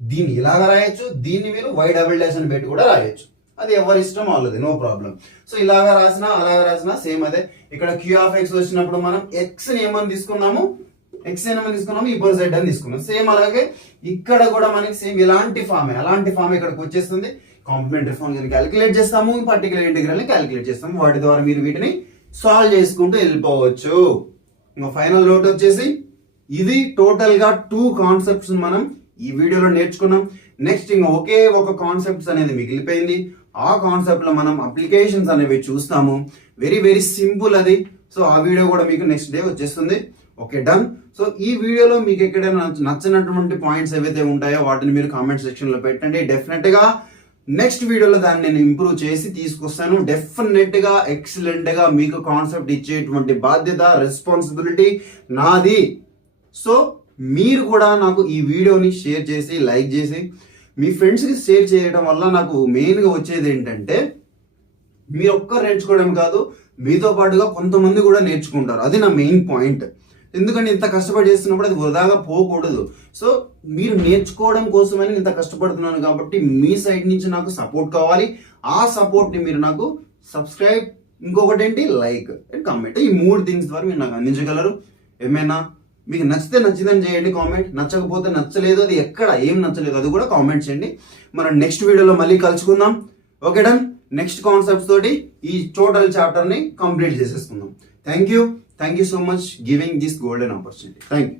దీన్ని ఇలాగా రాయొచ్చు, దీన్ని మీరు y డబుల్ డాష్ అని పెట్టి కూడా రాయొచ్చు. అది ఎవరి ఇష్టం వాళ్ళది, నో ప్రాబ్లం. సో ఇలాగా రాసినా అలాగా రాసినా సేమ్ అదే. ఇక్కడ q ఆఫ్ x వచ్చినప్పుడు మనం x ని ఏమని తీసుకున్నాము? ఈ పవర్ z అని తీసుకున్నాం. సేమ్ అలాగే ఇక్కడ కూడా మనకి సేమ్ ఇలాంటి ఫామ్ ఇక్కడికి వచ్చేస్తుంది. కాంప్లిమెంటరీ ఫంక్షన్ క్యాలిక్యులేట్ చేస్తాము, పర్టికులర్ ఇంటిగ్రల్ ని క్యాలిక్యులేట్ చేస్తాము. వాటి ద్వారా మీరు వీటిని సాల్వ్ చేసుకుంటూ వెళ్ళిపోవచ్చు. ఇంకా ఫైనల్ నోట్ వచ్చేసి ఇది టోటల్ గా 2 కాన్సెప్ట్స్ మనం ఈ వీడియోలో నేర్చుకున్నాం. నెక్స్ట్ ఇంకా ఒకే ఒక కాన్సెప్ట్స్ అనేది మిగిలిపోయింది. ఆ కాన్సెప్ట్ లో మనం అప్లికేషన్స్ అనేవి చూస్తాము. వెరీ వెరీ సింపుల్ అది. సో ఆ వీడియో కూడా మీకు నెక్స్ట్ డే వచ్చేస్తుంది. Okay, done. సో ఈ వీడియోలో మీకు ఎక్కడైనా నచ్చినటువంటి పాయింట్స్ ఏవైతే ఉంటాయో వాటిని మీరు కామెంట్ సెక్షన్ లో పెట్టండి. డెఫినెట్ గా నెక్స్ట్ వీడియోలో దాన్ని నేను ఇంప్రూవ్ చేసి తీసుకొస్తాను. డెఫినెట్ గా ఎక్సలెంట్ గా మీకు కాన్సెప్ట్ ఇచ్చేటువంటి బాధ్యత, రెస్పాన్సిబిలిటీ నాది. సో మీరు కూడా నాకు ఈ వీడియోని షేర్ చేసి లైక్ చేసి మీ ఫ్రెండ్స్కి షేర్ చేయడం వల్ల నాకు మెయిన్గా వచ్చేది ఏంటంటే మీరు ఒక్కరు నేర్చుకోవడం కాదు, మీతో పాటుగా కొంతమంది కూడా నేర్చుకుంటారు. అది నా మెయిన్ పాయింట్. ఎందుకంటే ఇంత కష్టపడి చేస్తున్నప్పుడు అది వృధాగా పోకూడదు. సో మీరు నేర్చుకోవడం కోసమని ఇంత కష్టపడుతున్నాను కాబట్టి మీ సైడ్ నుంచి నాకు సపోర్ట్ కావాలి. ఆ సపోర్ట్ని మీరు నాకు సబ్స్క్రైబ్, ఇంకొకటి ఏంటి లైక్ అండ్ కామెంట్, ఈ 3 థింగ్స్ ద్వారా మీరు నాకు అందించగలరు. ఏమైనా మీకు నచ్చితే నచ్చిందని చేయండి కామెంట్, నచ్చకపోతే నచ్చలేదు, అది ఎక్కడ ఏం నచ్చలేదు అది కూడా కామెంట్ చేయండి. మనం నెక్స్ట్ వీడియోలో మళ్ళీ కలుసుకుందాం. Okay, done. నెక్స్ట్ కాన్సెప్ట్స్ తోటి ఈ టోటల్ చాప్టర్ని కంప్లీట్ చేసేసుకుందాం. Thank you so much giving this golden opportunity. Thank you.